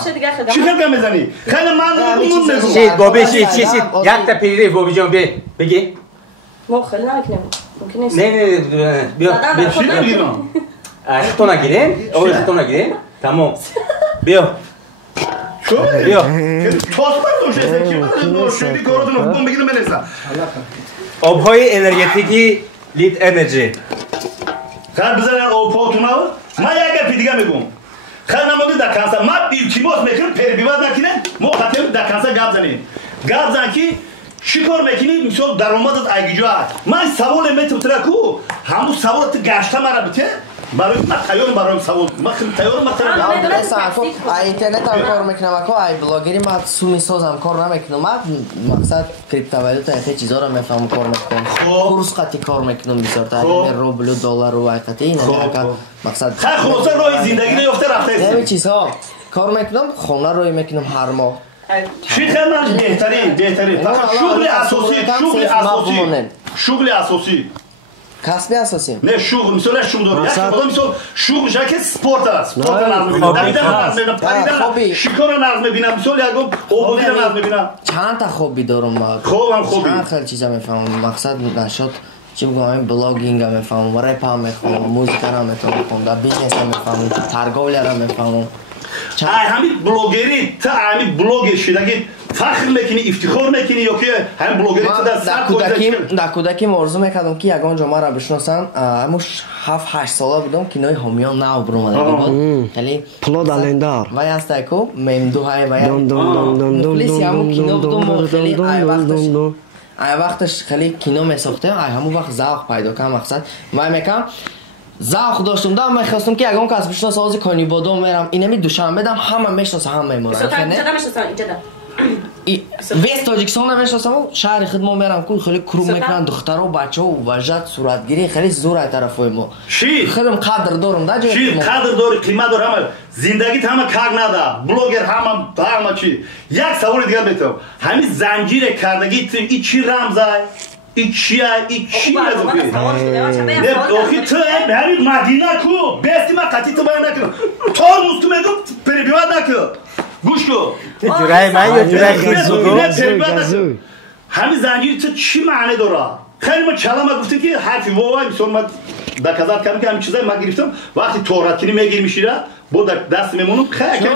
چی خیلی گم میزنی خیلی من نمیگم شید بابی شید یک تا پیری بابی جان بگی ما خیلی نمیکنیم ممکن نیست نه بیا چی نمیگم اختو نگیرین تمام بیا بیا توسط دوشه کی من شدی کارتون رو بگم بگیرم بنویسم آبهای انرژتیکی لیت انرژی خیلی بزنن آبهاتون رو من یک گپی دیگه میگم خیلی نمونده در کنسر من بیلتیماس میکنم پربیواد نکنه ما خاطر در کنسر گپ زن که چی کار میکنی مثال درآمدت ایگیجا من سوال میتونم کو همون سوالت گشته مرا بته برای من تیارم برای سوال من خیلی تیارم اینترنت هم کار میکنم اکو ای بلاگری من سومی سازم کار نمیکنم من مقصد کریپتوالوتا خیلی چیزا رو میفهمم کار میکنم کورس قطعی کار میکنم بسیار تا روبل دلار و قطعی اینا مقصد خلاص راه زندگی نیافته رفته است همین چیزها کار میکنم خونه روی میکنم هر ماه چی خدمت بهترین فقط شغل اساسی کسب اساسی نه شغل مثلا شغل داره مثلا شغل جاکت سپورت است سپورت نرم شکار نرم میبینم مثلا یگو اوبودی نرم میبینم چند تا خوبی دارم من خوبی خیلی چیزا میفهمم مقصد نشد چی میگم این بلاگینگ هم میفهمم رپ هم میخونم موزیک هم میخونم بیزنس هم میفهمم ترگولی هم میفهمم همین بلوگری تا همین بلوگ شدگی فخر میکنی افتخار میکنی یا که همین بلوگری تا در کودکیم آرزو میکردم که یگان جا مرا بشناسن همون 7-8 ساله بودم کینوی هامیان نو برآمده بود خیلی پلو دلندار وای است کو ممدو های وای مخلصی همون کینو بودم خیلی ای وقتش خیلی کینو میساختم همون وقت ذوق پیدا کردم مقصد وای میکنم ذوق داشتم دام می‌خواستم که اگه کس بشناسه سازی کنی بودم میرم اینمی دوشنبه بدم همه میشناسه همه میمونن چطور میشناسن اینجا وست تاجیکستان میشناسم شهر خدمت میرم کل خیلی کرو میکنن دخترها و بچه‌ها و وجد صورتگیری خیلی زور از طرفای ما خیلی قدر دارم در جای قدر داری قیمت داری همه زندگیت همه کار نده بلوگر همه چی یک سوال دیگه بهتم همین زنجیر کردگی این چی رمزه این چیه این چی نزدیکی آخی تو همین مدینه کو بیستی من قطعی تو باید نکنم تو مستو میگم پریبیواد نکن گوش کن جورای من یا جورای خیزوگو همین زنجیر تو چی معنی داره خیلی ما کلام گفته که حرفی وای مثلا من در کذار کردم که همین چیزای ما گرفتم وقتی تورات کنی میگیر میشیره با دست میمونم خیلی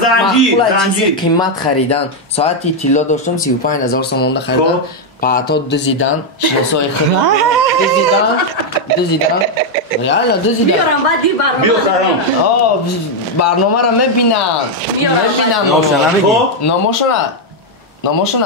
زنجیر قیمت خریدن ساعتی طلا داشتم 35,000 تومان خریدم پاتا دزیدن شناسای خودم دزیدن بیارم بعد دیر برنامه را میبینم ناموشونه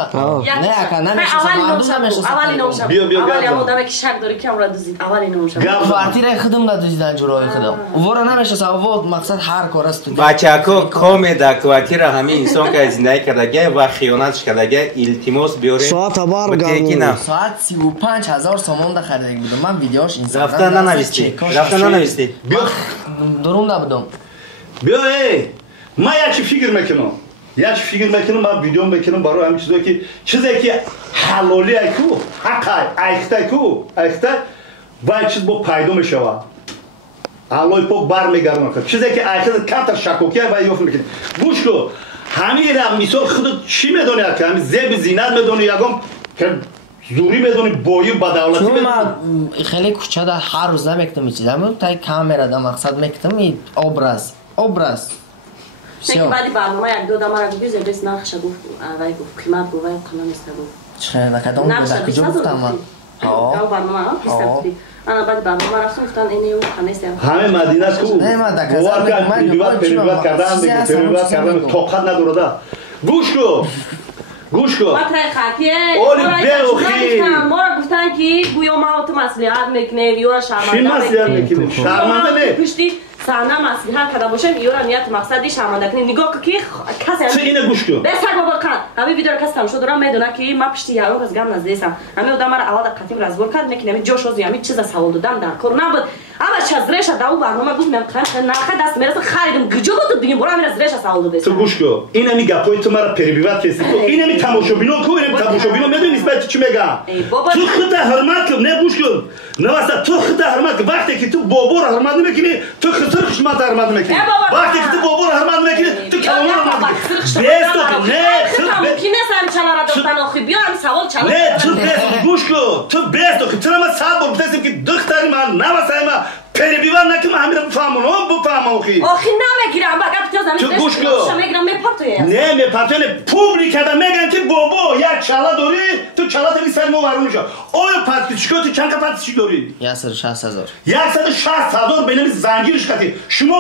نه اکا نمیشناسم اولی ناموشم اولی هم آدمه که شک داره که را دزید اولی ناموشم کوارتیر خودم ندزیدن جورای خودم ورا نمیشناسم مقصد هر کار است بچه اکو کام در کوارتیر همین انسان که زندگی کردگه و خیانتش کردگه التماس بیاره ساعت بار ساعت 35,000 تومان خریده بودم من ویدیوش اینستاگرام رفتن ننوشتی درون نبودم بیا من یک فکر میکنم یک فکر میکنم من ویدیو میکنم برای همین چیزایی که حلالی ای کو حق ایخته کو ایخته و چیز با پیدا میشود علای پاک برمیگردونه چیزی که ایخته کمتر شکوکیه و یافت میکنه گوش کن همین را مثال خودت چی میدونی که همین زیب زینت میدونی یکم که زوری میدونی بایی بدولتی میدونی من خیلی کوچه در هر روز نمیکنم این چیز همون تای کامرا در مقصد میکنم این obraz که بعدی برنامه یک دو دمار گویی زیبست نقش گفت وای گفت قیمت گفت وای قنم است گفت چه نکردم در کجا گفتم من او برنامه پیستم انا بعد برنامه رفتم گفتن اینه او خانه است همه مدینه کو گوار که پریوت کردن طاقت نداره گوش کن گوش کن مطرح خاکیه ما را گفتن که گویا ما تو مصلحت میکنه یورا شرمنده میکنه شرمنده نه صحنه مصلحت کرده باشه یورا نیت مقصدی شرمنده کنه نگاه که کسی اینه گوش کن بسر بابا کن همین ویدیو کسی تماشا دارم میدونه که ما پشت یارو از گام نزدیکم همین آدم را اول قطعی رزگور کرد میکنه همین جوش روزی همین چیز سوال دادم در کار نبود اما چه از ریش داو برنامه گفت من نخ دست میرسه خریدم گجو بود دیگه برام از ریش سوال دادم تو گوش کن این همی گپای تو مرا پریوت کسی تو این همی تماشابینو کو این تماشابینو میدونی نسبت چی میگم تو خودت حرمت کن نه گوش کن نه واسه تو خودت حرمت کن وقتی که تو بابا رو حرمت نمیکنی تو خسر خشمت حرمت میکنی وقتی که تو بابا رو حرمت میکنی تو کلمه رو میکنی بیست تو نه کی نسان چلا را دختن آخی بیا هم سوال چلا نه تو بیست گوش کن تو بیست تو چرا ما صبر بودیم که دختری من نه واسه ما پریبیوان نکم همین رو بفهمون بفهمم آخی آخی نمیگیرم بگم تو زمین گوش کن میگیرم میپرتوی نه میپرتوی پوبلی کده میگن که بابا یک چلا داری تو چلا تلی سر ما ورون شو آیا پرتیچکو تو چند پرتیچی داری 160,000 160,000 بینم زنجیرش کتی شما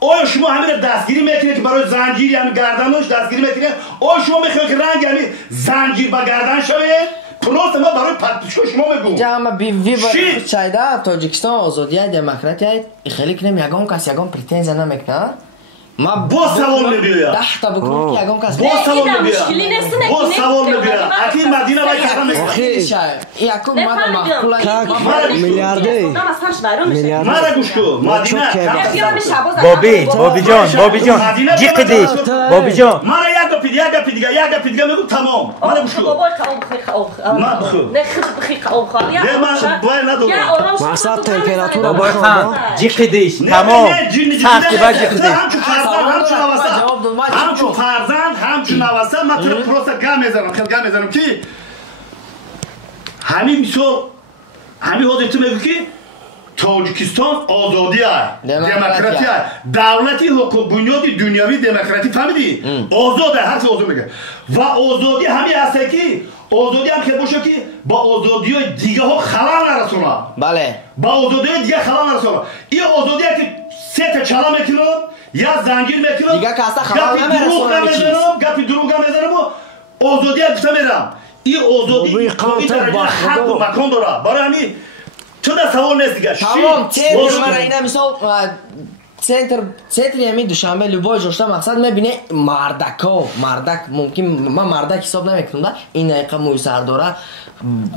آیا شما همین دستگیری میکنید که برای زنجیری همین گردنش دستگیری میکنید آیا شما میخواید که رنگ همین زنجیر با گردن شوه پروست ما برای پرتیچکو شما بگو اینجا همه بی چایده تاجیکستان آزادی دموکراتی خیلی کنیم یگان کس یگان پریتنزیا نمیکنه ما با سوال میبیا 10 تا بکنم که یگان کس با سوال میبیا با سوال میبیا اکی مدینه وای کارم میکنه یکم ما میلیارده مرا گوش کن مدینه بابی جان جیقدی بابی جان مرا یک گپ دیگه میگم تمام مرا گوش کن بابا خاوب نه خبخی خاوب خالی نه من باید ندارم مقصد تمپراتور بابا خان جیقدیش تمام سختی با جیقدیش همچون فرزند همچون نوسط من تو رو پروسه گم میزنم که همین مثال همین حاضر تو میگو که تاجیکستان آزادی دموکراتی دولتی حقوق بنیادی دنیوی دموکراتی فهمیدی آزاده هر چی آزاد میگه و آزادی همین هست که آزادی هم که باشه که با آزادی های دیگه ها خلال نرسونه بله با آزادی های دیگه خلال نرسونه این آزادی که سه تا چلا میکنم یا زنجیر میکنم دیگه کاستا خلال نمیرسونه گپی دروغ میزنم و آزادی هم گفته میرم این آزادی این حق و مکان داره برای همین تو در سوال نیست دیگه تمام تیمی مرا اینه مثال سنتر همین دوشنبه لوبای جوشتا مقصد میبینه مردک ممکن من مردک حساب نمیکنم این ایقه موی سر داره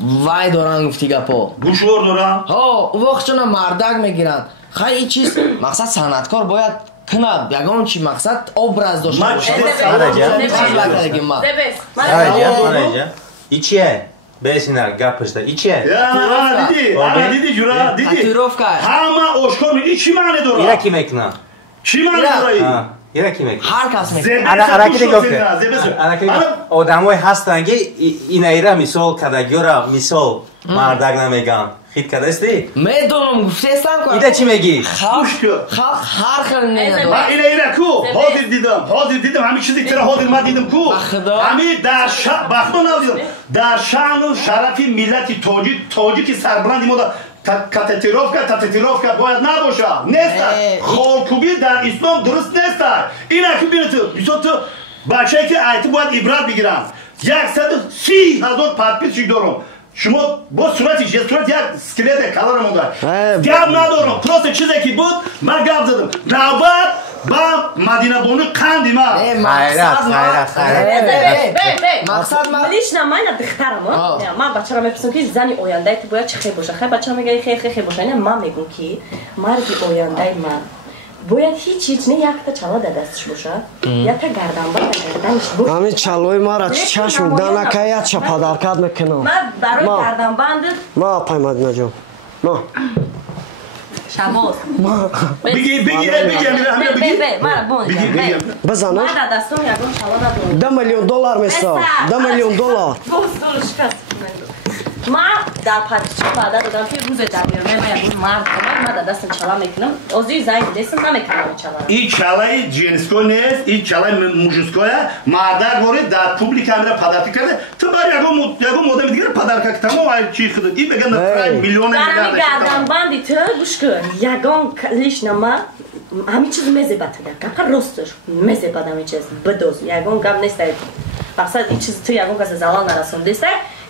وای دارن گفتی گپا گوشوار دارن ها وقت چون مردک میگیرن خیلی این چیز مقصد صنعتکار باید کنه یگان چی مقصد obraz داشته باشه ای چیه؟ بسیار گپش ده ای چیه؟ دیدی جورا دیدی همه آشکار میگی چی معنی داره؟ ایره کی میکنه؟ چی معنی داره؟ ایره کی میکنه؟ هر کس میکنه ارکی دیگه آدمای هستن که این ایره مثال کدگیورا مثال مردک نمیگن خیلی کده استی؟ میدونم گفته استم کنم ایده چی میگی؟ هر خیلی نمیدونم من ایره کو حاضر دیدم همین چیزی که حاضر من دیدم کو همین در بخدا نبودم در شأن و شرف ملت تاجیک سربلندی ما تاتیروفکا باید نباشه نیست خالکوبی در اسلام درست نیست این اکی بینه تو بچه که ایتی باید عبرت بگیرن 130,000 پدپیس دارم شما با صورتش یک سکلت کلار مونده گپ ندارم پروست چیزی که بود من گپ زدم نوبت با مدینه بانو قندی من مقصد من لیش نه من دخترم من بچه را میپرسم که زنی آینده تو باید چه خیلی باشه خیلی بچه میگه خیلی باشه نه من میگم که مردی آینده من باید هیچ نه یک تا چالا در دستش باشه یا تا گردنبند گردنش باشه همین چالوی ما را چشم دانکایت چه پدرکت میکنم من برای گردنبند ما پیمد نجام ما شباز بگی بزنه من در دستم یکم چالا ندارم $10 میلیون میسا $10 میلیون من در پادشاه وعده دادم که روز در میاره من یک مرد کنم من در دستم چالا میکنم ازی زنگ دستم نمیکنم چالا این چالای جنسکو نیست این چالای موجودکوه مرده گوری در پوبلیک میره پدرکی کرده تو بر یکم مودم دیگه پدرک تمام چی خود این بگن در میلیون برای گردنبندی تو گوش کن یکم لیش نما همین چیز میزه بده کاکا راستش میزه بده همین چیز بدوز یکم گم نیست مقصد این چیز تو یکم کسی زلال نرسونده است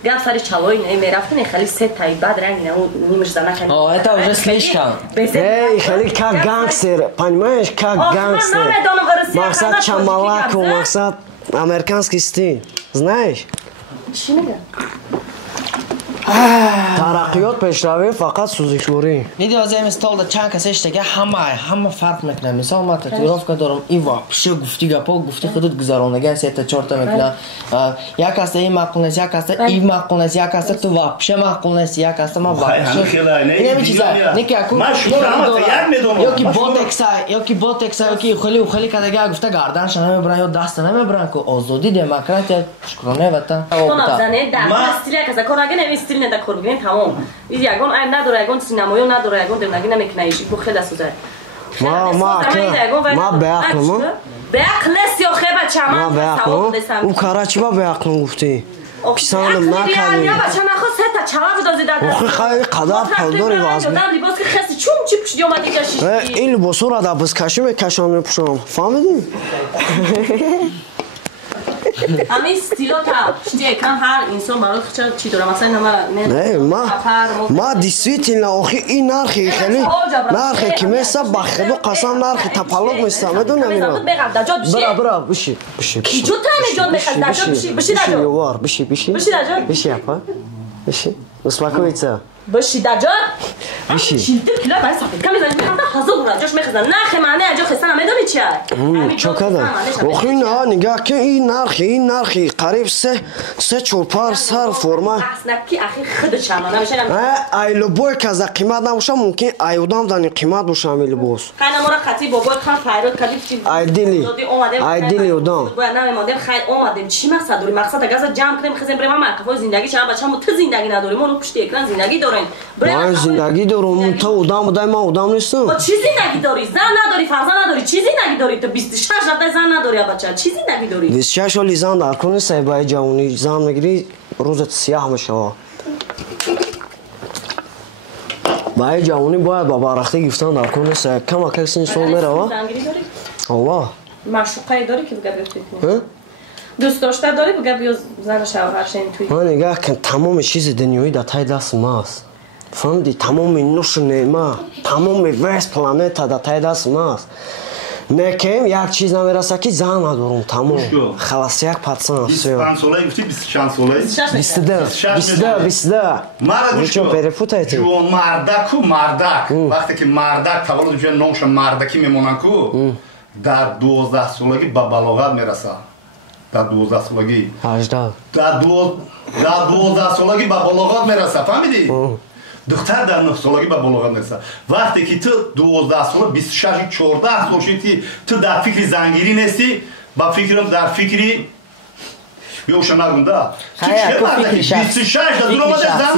گفت سری چالوی نمیرفتن خیلی سه تایی بعد رنگی نه نیمش زنه کنه это уже слишком эй خیلی как гангстер понимаешь как гангстер مقصد чамалак مقصد американский стиль знаешь چی میگه тараққиёт пешравӣ фақат сӯзишворӣ видео азем столда чанд касеш дега ҳама фарқ мекунад мисол ман татуировка дорам и вообще гуфти гапо гуфти худуд гузаронаган се та чорта мекунад як аста ин маъқул нест як аста ин маъқул нест як аста ту вообще маъқул нест як аста ман вообще чиза неки аку ёки ботекса ёки ухели кадага гуфта гарданша намебаранд ё даста намебаранд ку озодӣ демократия шукроне ватан стиль не дакор бигин тамом из ягон ай надора ягон синамоё надора ягон демнаги намекунай иш бо хела суза ма беақлам беақлес ё хеба чама савоб десам у карачиба беақлам гуфти писанам накали я бача нахо сета чава дозида охи хай қадар палдори вазми либос ки хеси чум чи пушди омади кашиш ин либосора да бизкаши мекашам мепушам фаҳмидӣ همین стилота чти экран ҳар инсон барои хича чӣ дора масалан ма действительно охи ин нархи хеле нархе ки меса ба худу қасам нархи тапаллуқ меса медонам бира биши киҷо танеҷон мехад даҷо биши даҷо ёвар биши биши апа биши успокоиться биши даҷо биши чилтир кило барои сафедка мезанӣ мехада ҳазор раҷош мехазан нархи маъне аҷо хестана медонӣ чи чо када охи на нигоҳ ки ин нархи қариб 3-4 сар форма аснаки ахи худ чама намешам ай любой каза қимат набоша мумкин ай одам дани қимат боша ами либос қайна мора қати бобой қан пайрод кади чи ай дили одам боя намемодем хай омадем чи мақсад дори мақсад агаза ҷамъ кунем хизем брема маъқафои зиндагӣ чаба бачамо ту зиндагӣ надорем моно пушти экран зиндагӣ дорем ман зиндагӣ дорам то одам будай ман одам нестам чӣ зиндагӣ дорӣ зан надорӣ фарзанд надорӣ чӣ зиндагӣ дорӣ то 26 дафъа зан надорӣ бача чӣ зиндагӣ дорӣ 26 соли зан дар куни сайбаи ҷавонӣ зан мегирӣ рӯзат сияҳ мешава баи ҷавонӣ бояд ба барахтӣ гифтан дар куни сай камакак син сол мерава ова маъшуқае дорӣ ки бигар бификр дӯст дошта дорӣ бигар биё зана шавҳар шен туи ман нигоҳ кун тамоми чизи дунёӣ дар таи дасти маст фаҳмидӣ тамоми нушу неъма тамоми вес планета дар таи дасти маст некем як чиз намераса ки зан надорум тамом халасяк пацан всё 25 солаи гуфти 26 солаи 22 мара ничо перепутайте ҷуон мардаку мардак вақте ки мардак таваллуд ҷои номша мардакӣ мемонанд ку дар 12 солагӣ ба балоғат мерасад дар 12 солагӣ 18 дар 12 солагӣ ба балоғат мерасад фаҳмидӣ духтар дар 9 солагӣ ба балоғат мерасад вақте ки ту 12 сола 26 14 сол шуди ту дар фикри зангирӣ нестӣ ба фикрам дар фикри биёша нагунда 26 да дуромада зан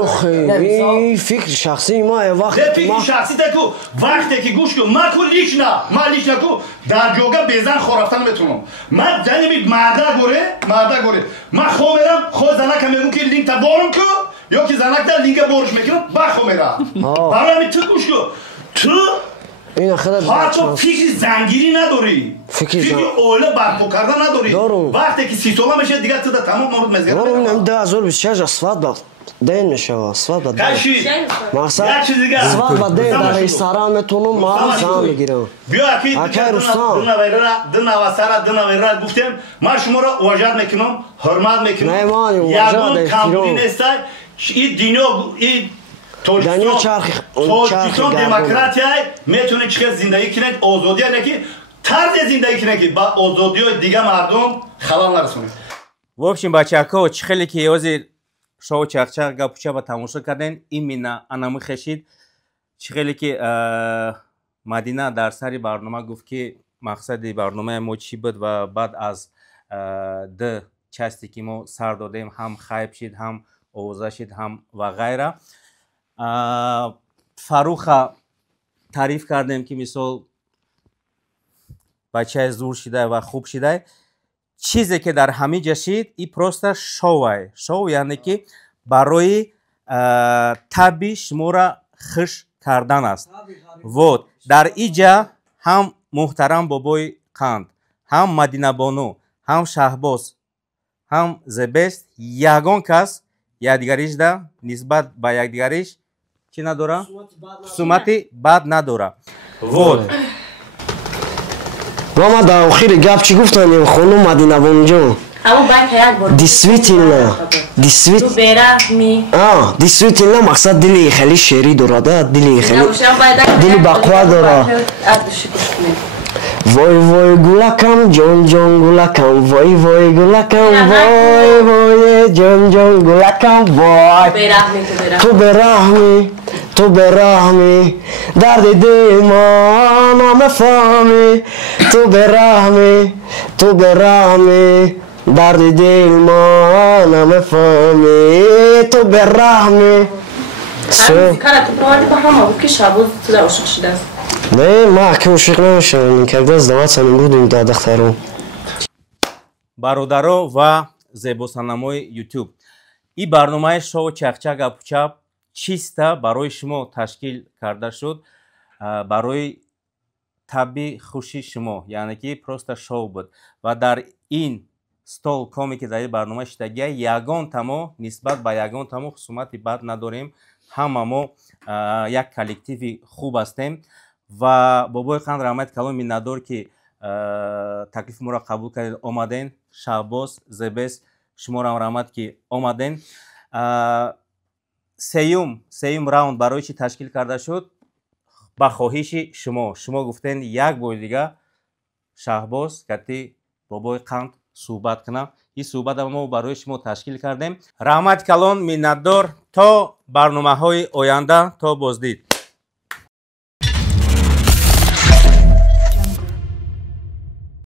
охи фикри шахсии ма фикри шахсите ку вақте ки гӯш кун ма ку лична ку дар ҷога безан хо рафтан метавонам ма ҷаниби марда горе ма хо мерам хо занака мегӯм ки линкта борум ку ё ки занакта линка бориш мекунам ба хо мерам барои ами ту гӯш кун ту ҳатто фикри зангирӣ надорӣ фикри оила барпо карда надорӣ вақте ки 30 сола мешавад дигар ту да тамом морд мезгардад 2026 свадба ден мешавад свадба мақсад свадба ден дар ресторан метавонам ман зан мегирам биё акай рустам ду навасара ду навера гуфтем ман шуморо уважат мекунам ҳурмат мекунам ягон камбурӣ нестай и динё тоҷикистон демократия метавонед чӣ хел зиндагӣ кунед озодия не ки тарзе зиндагӣ кунед ки ба озодиҳои дига мардум халал нарасонед. В общем, бачаҳо чӣ хеле ки ҳозир шоу чахчах гапуча ба тамошо карден именно анамӣ хешид чӣ хеле ки Мадина дар сари барнома гуфт ки мақсади барномаи мо чӣ буд ва баъд аз ду части ки мо сар додем ҳам хайп шид ҳам овоза шид ҳам ва ғайра. Фаруха таъриф кардем ки мисол бачаи зур шидай ва хуб шидай. چیزی که در همه جا شید این پروستا شوه شو یعنی که برای طبی شما را خوش کردن است و در اینجا هم محترم بابای قند هم مدینه بانو هم شهباز هم زبست یگان کس یکدیگریش ده نسبت به یکدیگریش چی نداره؟ خصومتی بد نداره و Мама да охири гап чӣ гуфтанем хонум Мадина бонуҷон? Действительно мақсад дили хеле шерӣ дорада, дили бақва дора. Вой вой гулакам ҷон ҷон гулакам вой вой гулакам вой вой ҷон ҷон гулакам вой ту бераҳмӣ تو برهمی درد دل ما نمیفهمی تو برهمی درد دل ما نمیفهمی تو برهمی کارا تو پروردی با همه بود که شبوز تو در عاشق شده است نه ما که عاشق نمیشم никогда сдаваться не будем до доктору бародаро ва зебосанамои YouTube ин барномаи шоу чахчах гапучап чиста барои шумо ташкил карда шуд барои таби хуши шумо яъне ки просто шоу буд ва дар ин стол коме ки дар ин барнома шидагия ягон тамо нисбат ба ягон тамо хусумати бад надорем ҳама мо як коллективи хуб ҳастем ва бобои қанд раҳмат калон миннатдор ки таклифи моро қабул кардед омаден шаҳбоз зебес шуморо раҳмат ки омаден сеюм раунд барои чӣ ташкил карда шуд ба хоҳиши шумо гуфтен як бори дига шаҳбоз гати бобои қанд суҳбат кунам ин суҳбата мо барои шумо ташкил кардем раҳмат калон миннатдор то барномаҳои оянда то боздид